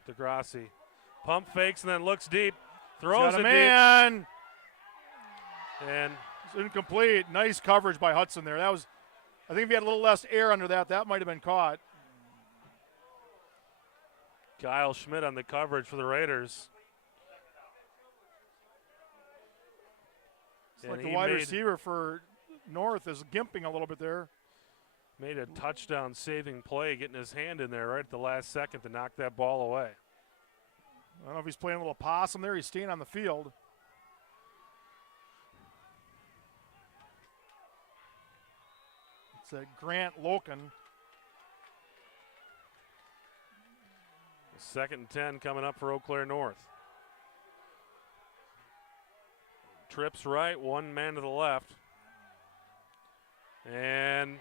DeGrassi pump fakes and then looks deep, throws it man. deep. And it's incomplete. Nice coverage by Hudson there. That was, I think if he had a little less air under that might have been caught. Kyle Schmidt on the coverage for the Raiders. It's like the wide receiver for North is gimping a little bit there. Made a touchdown saving play, getting his hand in there right at the last second to knock that ball away. I don't know if he's playing a little possum there. He's staying on the field. It's Grant Loken. 2nd and 10 coming up for Eau Claire North. Trips right, one man to the left. And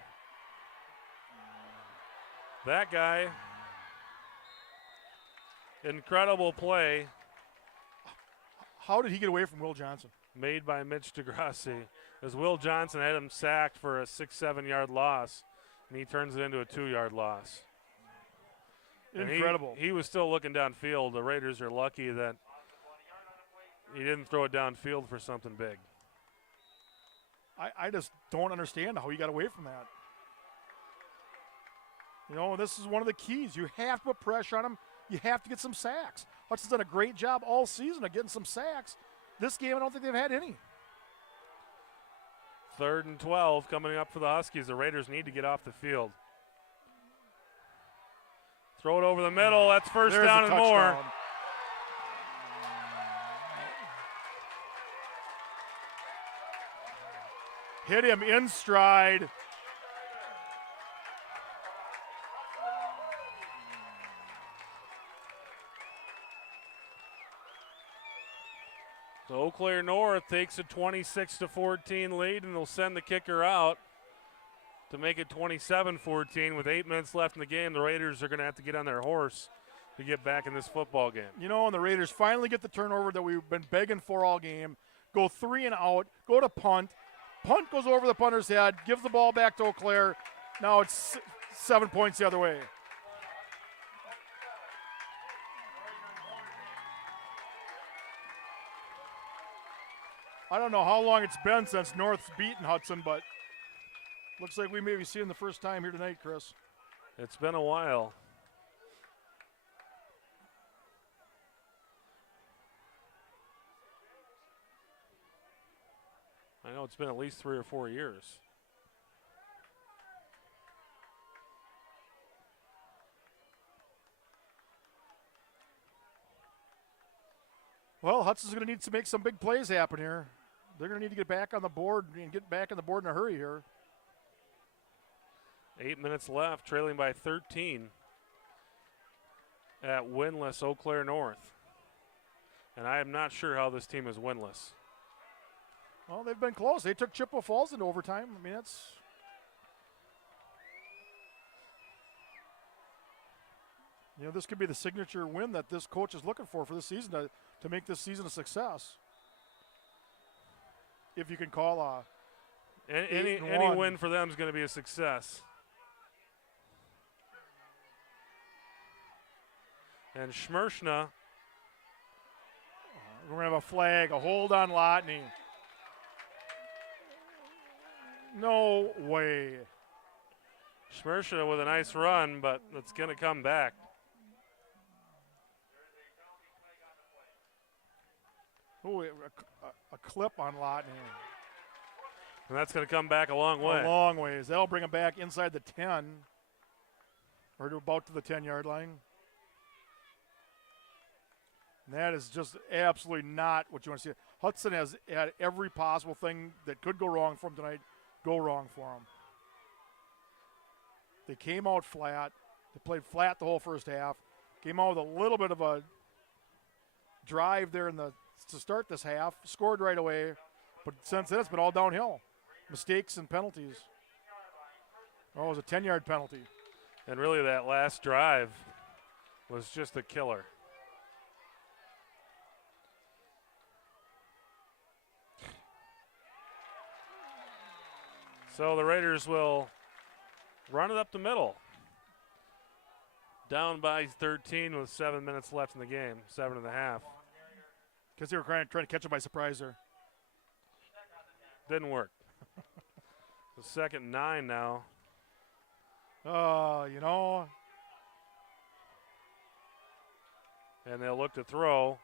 that guy Incredible play How did he get away from Will Johnson? made by Mitch DeGrassi as Will Johnson had him sacked for a 6-7 yard loss, and he turns it into a 2-yard loss. Incredible. He was still looking downfield. The Raiders are lucky that he didn't throw it downfield for something big. I just don't understand how he got away from that. You know, this is one of the keys. You have to put pressure on him. You have to get some sacks. Hudson's done a great job all season of getting some sacks. This game, I don't think they've had any. 3rd and 12 coming up for the Huskies. The Raiders need to get off the field. Throw it over the middle. That's first There's down a and more. touchdown. Hit him in stride. So Eau Claire North takes a 26-14 lead, and they'll send the kicker out to make it 27-14 with 8 minutes left in the game. The Raiders are going to have to get on their horse to get back in this football game. You know, and the Raiders finally get the turnover that we've been begging for all game. Go 3 and out, go to punt. Punt goes over the punter's head, gives the ball back to Eau Claire. Now it's 7 points the other way. I don't know how long it's been since North's beaten Hudson, but looks like we may be seeing the first time here tonight, Chris. It's been a while. I know it's been at least 3 or 4 years. Well, Hudson's going to need to make some big plays happen here. They're going to need to get back on the board and get back on the board in a hurry here. 8 minutes left, trailing by 13 at winless Eau Claire North. And I am not sure how this team is winless. Well, they've been close. They took Chippewa Falls into overtime. I mean, that's... You know, this could be the signature win that this coach is looking for this season to make this season a success. If you can call Any win for them is going to be a success. And Schmershna. We're going to have a flag, a hold on Lotney. No way. Schmershna with a nice run, but it's going to come back. Oh, a clip on Lotney. And that's going to come back a long way. A long ways. That'll bring him back inside the 10 or to about to the 10-yard line. And that is just absolutely not what you want to see. Hudson has had every possible thing that could go wrong for him tonight go wrong for him. They came out flat. They played flat the whole first half. Came out with a little bit of a drive there to start this half. Scored right away. But since then, it's been all downhill. Mistakes and penalties. Oh, it was a 10-yard penalty. And really that last drive was just a killer. So the Raiders will run it up the middle. Down by 13 with 7 minutes left in the game, 7.5. Because they were trying to catch him by surprise there. Didn't work. The 2nd and 9 now. You know. And they'll look to throw.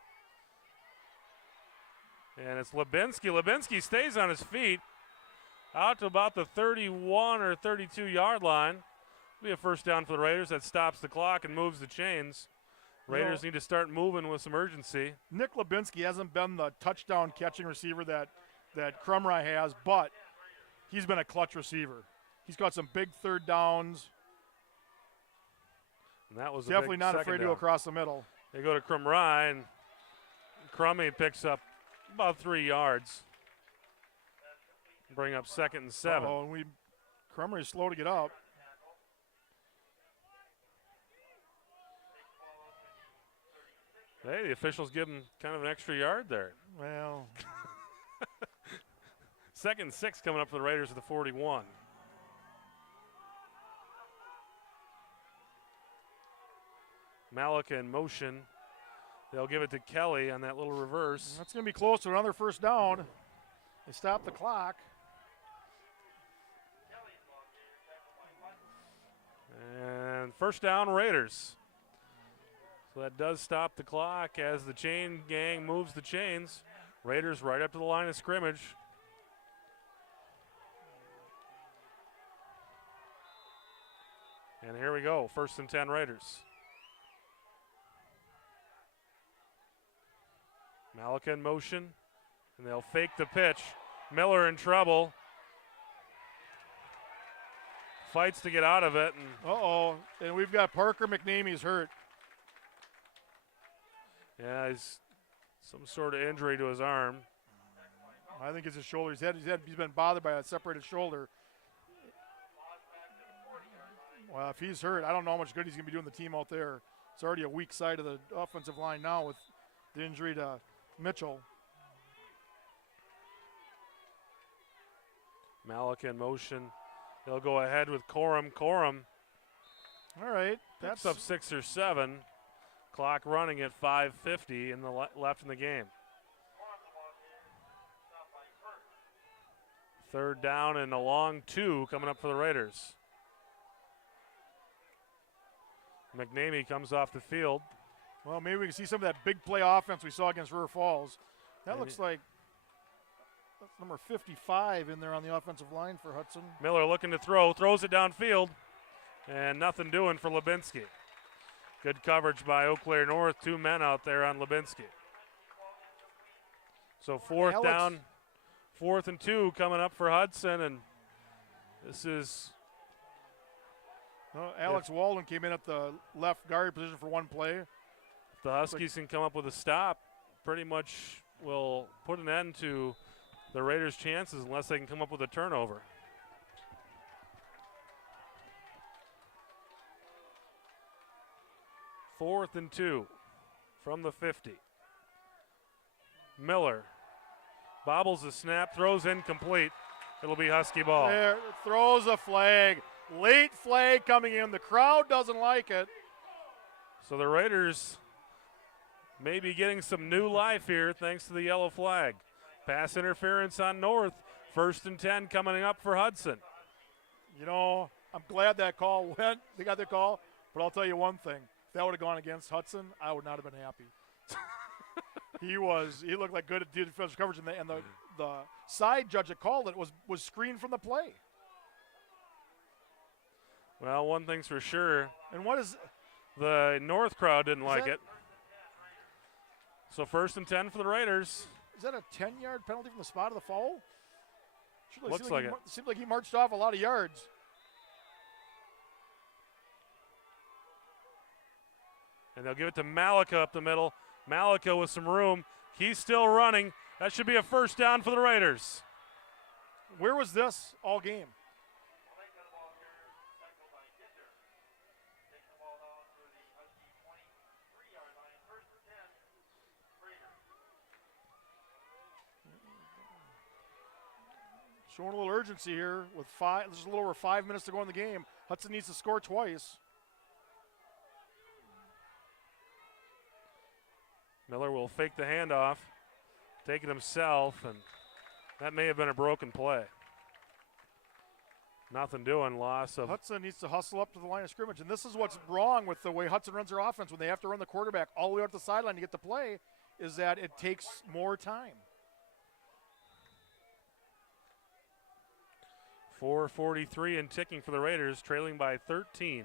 And it's Lubinsky. Lubinsky stays on his feet out to about the 31 or 32-yard line. Be a first down for the Raiders. That stops the clock and moves the chains. Raiders need to start moving with some urgency. Nick Lubinsky hasn't been the touchdown catching receiver that Crumry has, but he's been a clutch receiver. He's got some big third downs. And that was definitely not afraid to go across the middle. They go to Crumry, and Crummy picks up about 3 yards. Bring up 2nd and 7. Oh, and Crumry is slow to get up. Hey, the officials give him kind of an extra yard there. Well, 2nd and 6 coming up for the Raiders at the 41. Malika in motion. They'll give it to Kelly on that little reverse. that's going to be close to another first down. They stop the clock. And first down, Raiders. So that does stop the clock as the chain gang moves the chains. Raiders right up to the line of scrimmage. And here we go, 1st and 10 Raiders. Malika in motion, and they'll fake the pitch. Miller in trouble. Fights to get out of it. And and we've got Parker McNamie's hurt. yeah, he's some sort of injury to his arm. I think it's his shoulder. He's been bothered by a separated shoulder. Well, if he's hurt, I don't know how much good he's going to be doing the team out there. It's already a weak side of the offensive line now with the injury to Mitchell. Malika in motion. They'll go ahead with Corum. Corum All right. that's up 6 or 7. Clock running at 5:50 in the left in the game. 3rd down and a long 2 coming up for the Raiders. McNamee comes off the field. Well, maybe we can see some of that big play offense we saw against River Falls. That looks like that's number 55 in there on the offensive line for Hudson. Miller looking to throw, throws it downfield, and nothing doing for Lubinsky. Good coverage by Eau Claire North, 2 men out there on Lubinsky. So 4th down, 4th and 2 coming up for Hudson, and this is Alex Walden came in at the left guard position for one play. if the Huskies can come up with a stop, pretty much will put an end to the Raiders' chances unless they can come up with a turnover. Fourth and 2 from the 50. Miller bobbles the snap, throws incomplete. It'll be Husky ball. There, throws a flag. Late flag coming in. The crowd doesn't like it. So the Raiders may be getting some new life here thanks to the yellow flag. Pass interference on North. 1st and 10 coming up for Hudson. You know, I'm glad that call went. They got the call. But I'll tell you one thing. If that would have gone against Hudson, I would not have been happy. He looked like good at defensive coverage, and the side judge that called it was screened from the play. Well, one thing's for sure. And what is the North crowd didn't like it. So 1st and 10 for the Raiders. Is that a 10-yard penalty from the spot of the foul? Looks like it. Seemed like he marched off a lot of yards. And they'll give it to Malika up the middle. Malika with some room. He's still running. That should be a 1st down for the Raiders. Where was this all game? Showing a little urgency here with there's a little over 5 minutes to go in the game. Hudson needs to score twice. Miller will fake the handoff, take it himself, and that may have been a broken play. Nothing doing, loss of. Hudson needs to hustle up to the line of scrimmage, and this is what's wrong with the way Hudson runs their offense when they have to run the quarterback all the way up the sideline to get the play, is that it takes more time. 4:43 and ticking for the Raiders, trailing by 13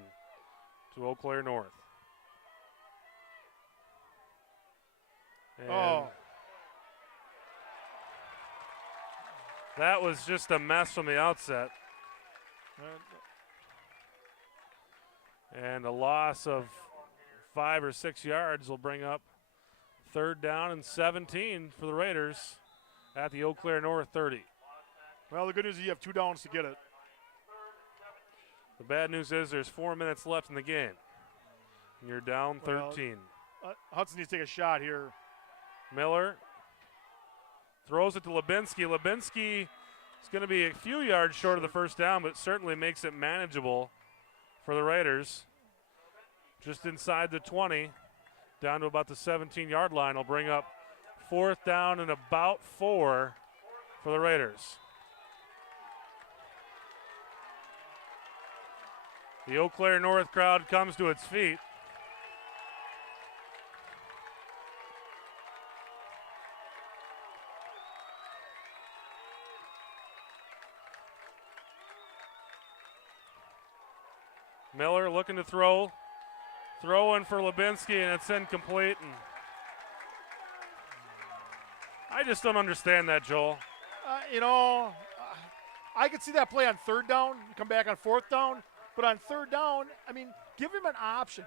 to Eau Claire North. And that was just a mess from the outset. And a loss of 5 or 6 yards will bring up 3rd down and 17 for the Raiders at the Eau Claire North 30. Well, the good news is you have 2 downs to get it. The bad news is there's 4 minutes left in the game. And you're down 13. Hudson needs to take a shot here. Miller throws it to Lubinsky. Lubinsky is going to be a few yards short of the first down, but certainly makes it manageable for the Raiders. Just inside the 20, down to about the 17-yard line. Will bring up 4th down and about 4 for the Raiders. The Eau Claire North crowd comes to its feet. Miller looking to throw. Throwing for Lubinsky, and it's incomplete. And I just don't understand that, Joel. I could see that play on 3rd down. You come back on 4th down. But on 3rd down, I mean, give him an option.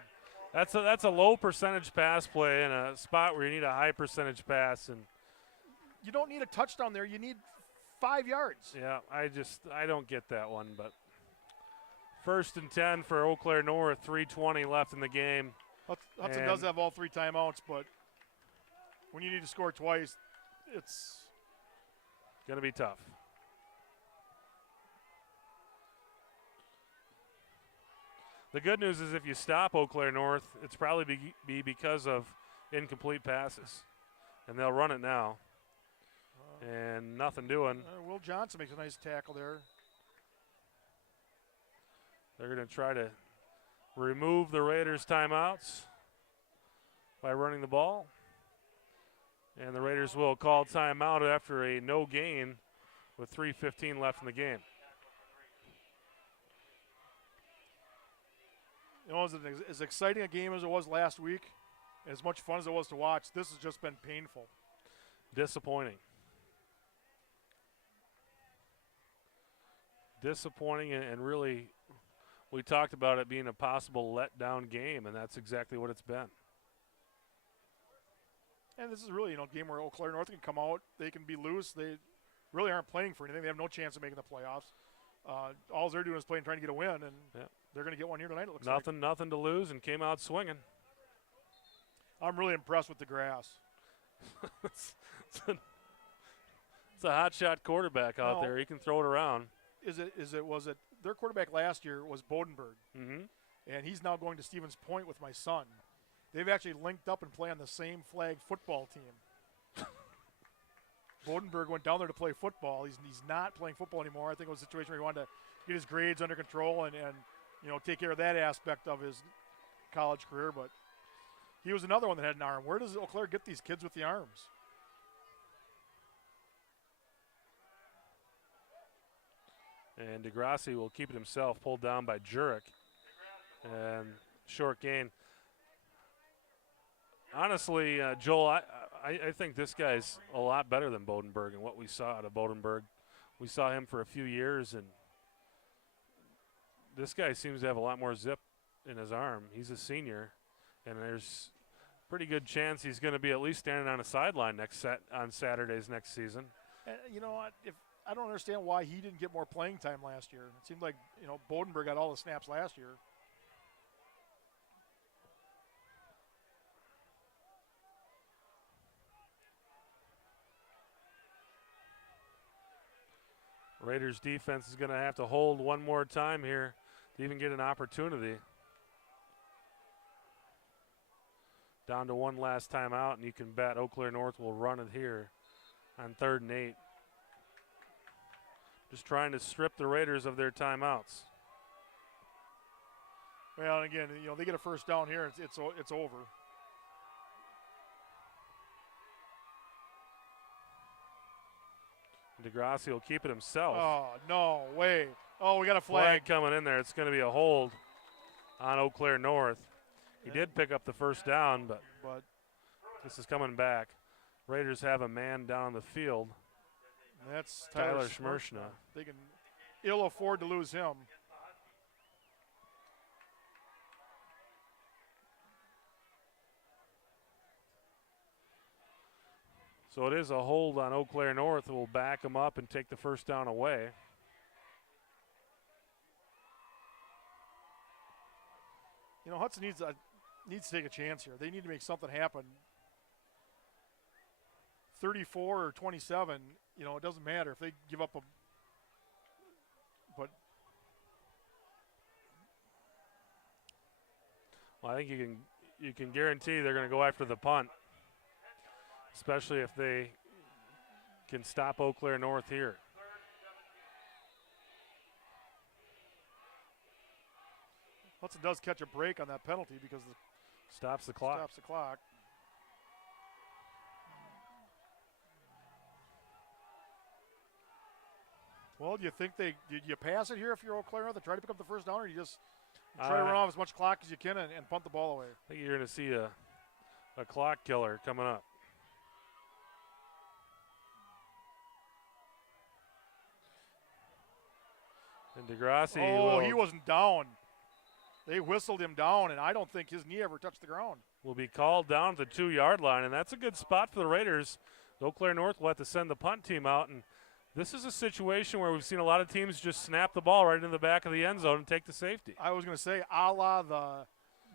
That's a low percentage pass play in a spot where you need a high percentage pass. And you don't need a touchdown there. You need 5 yards. Yeah, I don't get that one, but 1st and 10 for Eau Claire North, 3:20 left in the game. Hudson does have all 3 timeouts, but when you need to score twice, it's going to be tough. The good news is if you stop Eau Claire North, it's probably be because of incomplete passes, and they'll run it now. And nothing doing. Will Johnson makes a nice tackle there. They're going to try to remove the Raiders' timeouts by running the ball. And the Raiders will call timeout after a no gain with 3:15 left in the game. As exciting a game as it was last week, as much fun as it was to watch, this has just been painful. Disappointing. Disappointing, and really, we talked about it being a possible letdown game, and that's exactly what it's been. And this is really, a game where Eau Claire North can come out. They can be loose. They really aren't playing for anything. They have no chance of making the playoffs. All they're doing is trying to get a win, and they're going to get one here tonight, it looks like. Nothing to lose, and came out swinging. I'm really impressed with the grass. It's a hot-shot quarterback out there. He can throw it around. Was it their quarterback last year was Bodenberg, Mm-hmm. and he's now going to Stevens Point with my son. They've actually linked up and play on the same flag football team. Bodenberg went down there to play football. He's not playing football anymore. I think it was a situation where he wanted to get his grades under control and take care of that aspect of his college career. But he was another one that had an arm. Where does Eau Claire get these kids with the arms? And DeGrassi will keep it himself, pulled down by Jurek. And short gain. Honestly, Joel, I think this guy's a lot better than Bodenberg and what we saw out of Bodenberg. We saw him for a few years, and this guy seems to have a lot more zip in his arm. He's a senior, and there's a pretty good chance he's going to be at least standing on a sideline on Saturdays next season. And you know what? I don't understand why he didn't get more playing time last year. It seemed like Bodenberg got all the snaps last year. Raiders defense is going to have to hold one more time here to even get an opportunity. Down to one last timeout, and you can bet Eau Claire North will run it here on 3rd and 8. Just trying to strip the Raiders of their timeouts. Well, again, they get a first down here, it's over. DeGrassi will keep it himself. Oh, no way. Oh, we got a Flag coming in there. It's going to be a hold on Eau Claire North. He did pick up the first down, but this is coming back. Raiders have a man down the field. That's Tyler Schmershna. They can ill afford to lose him. So it is a hold on Eau Claire North. We'll back them up and take the first down away. Hudson needs needs to take a chance here. They need to make something happen. 34 or 27, you know, it doesn't matter if they give up a. But well, I think you can guarantee they're going to go after the punt, especially if they can stop Eau Claire North here. Hudson does catch a break on that penalty because it stops the clock. Stops the clock. Well, do you think did you pass it here if you're Eau Claire North to try to pick up the first down, or you just try to run off as much clock as you can and punt the ball away? I think you're going to see a clock killer coming up. And DeGrassi. Oh, he wasn't down. They whistled him down, and I don't think his knee ever touched the ground. Will be called down at the 2-yard line, and that's a good spot for the Raiders. Eau Claire North will have to send the punt team out, and this is a situation where we've seen a lot of teams just snap the ball right into the back of the end zone and take the safety. I was going to say, a la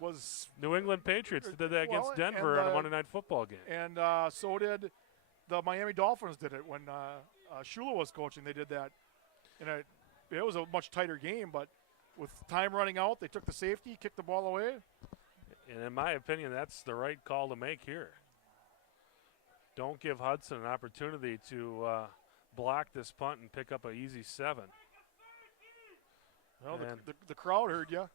was New England Patriots did that against Denver in a Monday Night Football game. And so did the Miami Dolphins did it when Shula was coaching. They did that. And it was a much tighter game, but with time running out, they took the safety, kicked the ball away. And in my opinion, that's the right call to make here. Don't give Hudson an opportunity to block this punt and pick up an easy 7. Well, the crowd heard you.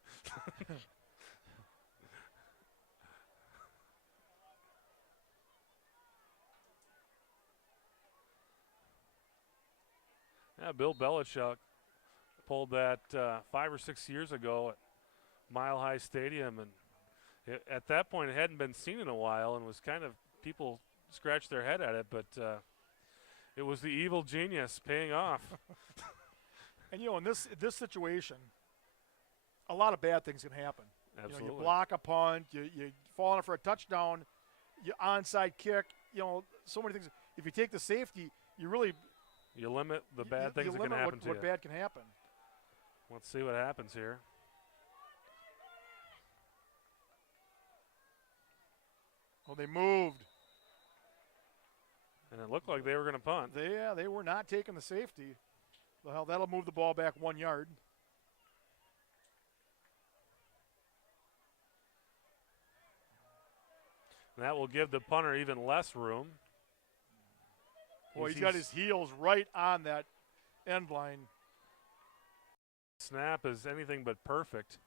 Yeah, Bill Belichick pulled that 5 or 6 years ago at Mile High Stadium, and at that point it hadn't been seen in a while, and was kind of, people scratched their head at it, but it was the evil genius paying off. And you know, in this situation, a lot of bad things can happen. Absolutely. You know, you block a punt, you fall on it for a touchdown, you onside kick. You know, so many things. If you take the safety, you limit the bad things that can happen to you. What bad can happen. Let's see what happens here. Well, they moved. And it looked like they were going to punt. They were not taking the safety. Well, that'll move the ball back 1 yard. And that will give the punter even less room. Boy, he's got his heels right on that end line. Snap is anything but perfect.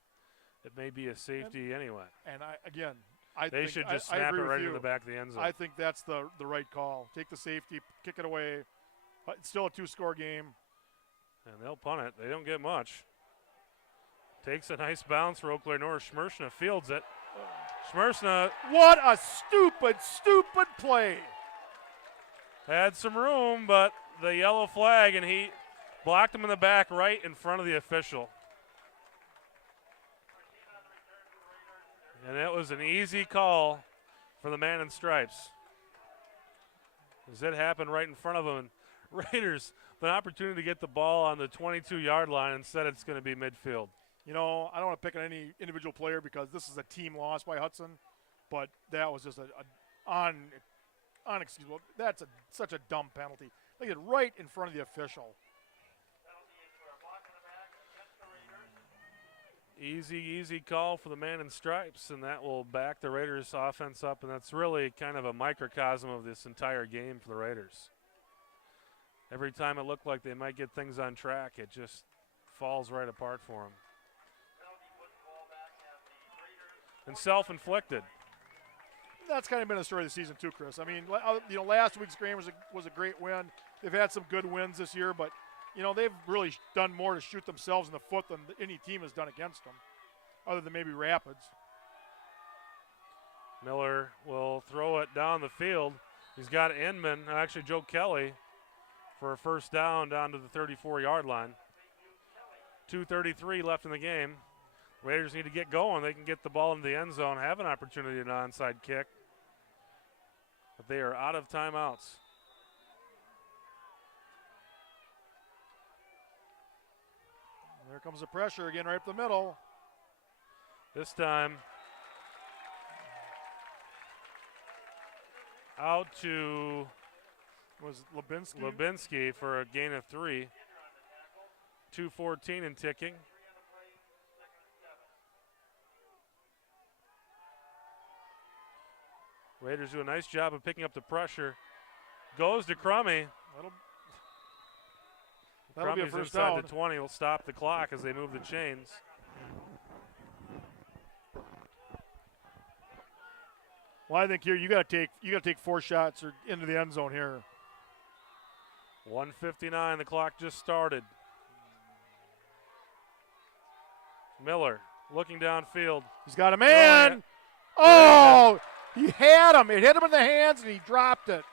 It may be a safety anyway. And they should just snap it right into the back of the end zone. I think that's the right call. Take the safety, kick it away. It's still a 2-score game. And they'll punt it. They don't get much. Takes a nice bounce for Eau Claire North. Schmersna fields it. Schmersna. What a stupid play. Had some room, but the yellow flag, and he blocked him in the back right in front of the official. And that was an easy call for the man in stripes. As it happened right in front of him. And Raiders, the opportunity to get the ball on the 22-yard line. Instead, it's going to be midfield. You know, I don't want to pick on any individual player because this is a team loss by Hudson, but that was just unexcusable. That's such a dumb penalty. Look at it right in front of the official. Easy call for the man in stripes, and that will back the Raiders' offense up, and that's really kind of a microcosm of this entire game for the Raiders. Every time it looked like they might get things on track, it just falls right apart for them. And self-inflicted. That's kind of been the story of the season too, Chris. I mean, last week's game was a great win. They've had some good wins this year, but they've really done more to shoot themselves in the foot than any team has done against them, other than maybe Rapids. Miller will throw it down the field. He's got actually Joe Kelly, for a first down to the 34-yard line. 2:33 left in the game. Raiders need to get going. They can get the ball into the end zone, have an opportunity at an onside kick. But they are out of timeouts. There comes the pressure again right up the middle. This time, out to Was it Lubinsky? Lubinsky for a gain of 3. 2:14 and ticking. Raiders do a nice job of picking up the pressure. Goes to Crummy. That'll be a Crummy's first inside down. the 20. Will stop the clock as they move the chains. Well, I think here you got to take 4 shots or into the end zone here. 1:59. The clock just started. Miller looking downfield. He's got a man. Oh, he had him. It hit him in the hands, and he dropped it.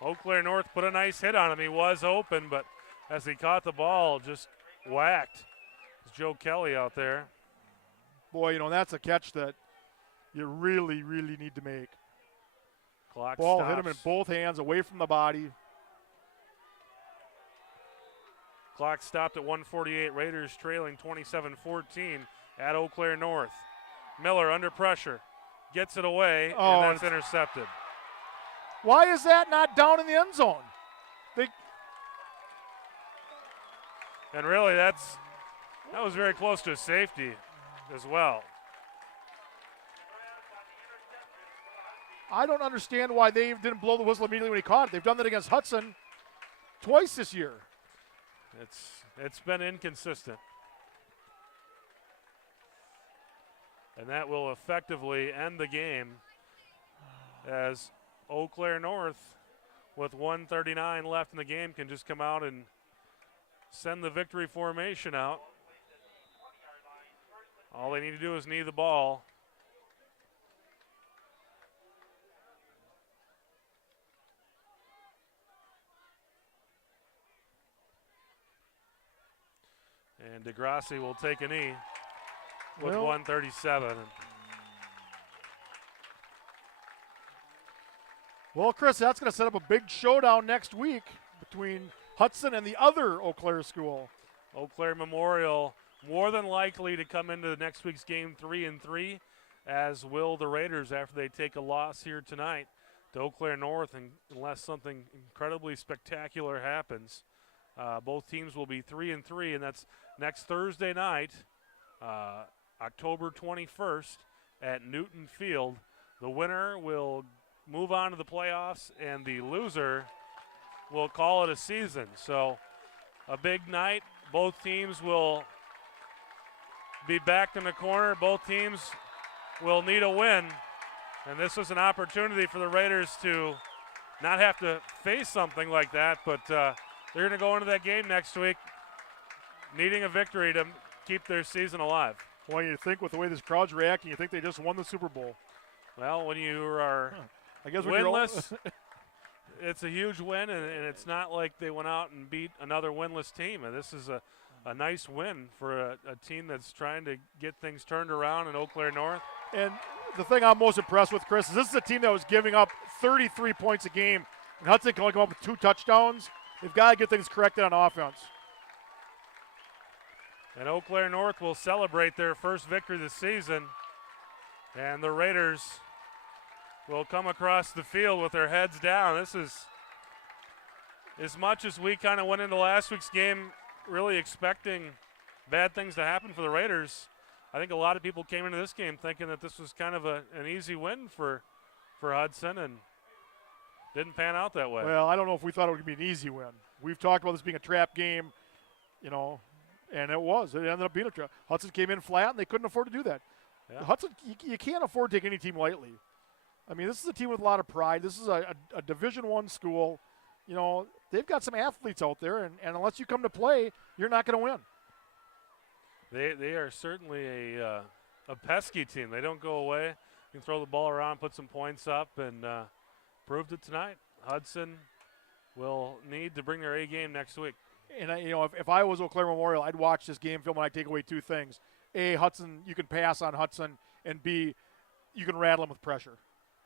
Eau Claire North put a nice hit on him. He was open, but as he caught the ball, just whacked. It's Joe Kelly out there. Boy, that's a catch that you really, really need to make. Clock Ball stops. hit him in both hands, away from the body. Clock stopped at 1:48. Raiders trailing 27-14 at Eau Claire North. Miller under pressure. Gets it away, and that's intercepted. Why is that not down in the end zone? And really, that was very close to a safety as well. I don't understand why they didn't blow the whistle immediately when he caught it. They've done that against Hudson twice this year. It's been inconsistent. And that will effectively end the game as Eau Claire North, with 1:39 left in the game, can just come out and send the victory formation out. All they need to do is knee the ball. And DeGrassi will take a knee with 1:37. Well, Chris, that's going to set up a big showdown next week between Hudson and the other Eau Claire school. Eau Claire Memorial more than likely to come into the next week's game 3-3, as will the Raiders after they take a loss here tonight to Eau Claire North, unless something incredibly spectacular happens. Both teams will be 3-3, and that's next Thursday night, October 21st at Newton Field. The winner will move on to the playoffs, and the loser will call it a season. So a big night. Both teams will be backed in the corner. Both teams will need a win, and this is an opportunity for the Raiders to not have to face something like that, but they're going to go into that game next week needing a victory to keep their season alive. Well, you think with the way this crowd's reacting, you think they just won the Super Bowl. Well, when you are I guess winless, it's a huge win, and it's not like they went out and beat another winless team. And this is a nice win for a team that's trying to get things turned around in Eau Claire North. And the thing I'm most impressed with, Chris, is this is a team that was giving up 33 points a game, and Hudson can only come up with 2 touchdowns. They've got to get things corrected on offense. And Eau Claire North will celebrate their first victory this season, and the Raiders will come across the field with their heads down. This is, as much as we kind of went into last week's game really expecting bad things to happen for the Raiders, I think a lot of people came into this game thinking that this was kind of an easy win for Hudson, and didn't pan out that way. Well, I don't know if we thought it would be an easy win. We've talked about this being a trap game, and it was. It ended up being a trap. Hudson came in flat, and they couldn't afford to do that. Yeah. Hudson, you can't afford to take any team lightly. I mean, this is a team with a lot of pride. This is a Division I school. They've got some athletes out there, and unless you come to play, you're not going to win. They are certainly a pesky team. They don't go away. You can throw the ball around, put some points up, and proved it tonight. Hudson will need to bring their A game next week. And if I was Eau Claire Memorial, I'd watch this game film and I'd take away 2 things. A, Hudson, you can pass on Hudson, and B, you can rattle them with pressure.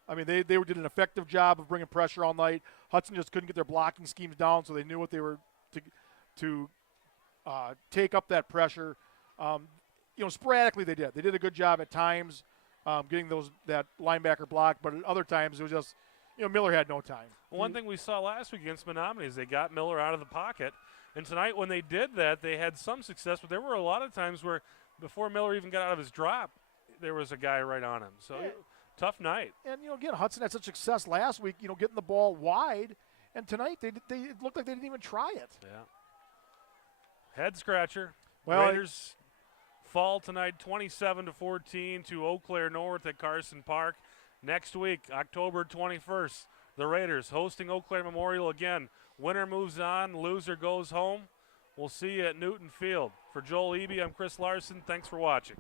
I mean, they did an effective job of bringing pressure all night. Hudson just couldn't get their blocking schemes down, so they knew what they were to take up that pressure. Sporadically they did. They did a good job at times. getting that linebacker block. But at other times it was just, Miller had no time. One thing we saw last week against Menominee is they got Miller out of the pocket. And tonight when they did that, they had some success, but there were a lot of times where before Miller even got out of his drop, there was a guy right on him. So tough night. And, again, Hudson had such success last week, getting the ball wide. And tonight it looked like they didn't even try it. Yeah. Head scratcher. Well, Raiders fall tonight 27-14 to Eau Claire North at Carson Park. Next week, October 21st, the Raiders hosting Eau Claire Memorial again. Winner moves on, loser goes home. We'll see you at Newton Field. For Joel Eby, I'm Chris Larson. Thanks for watching.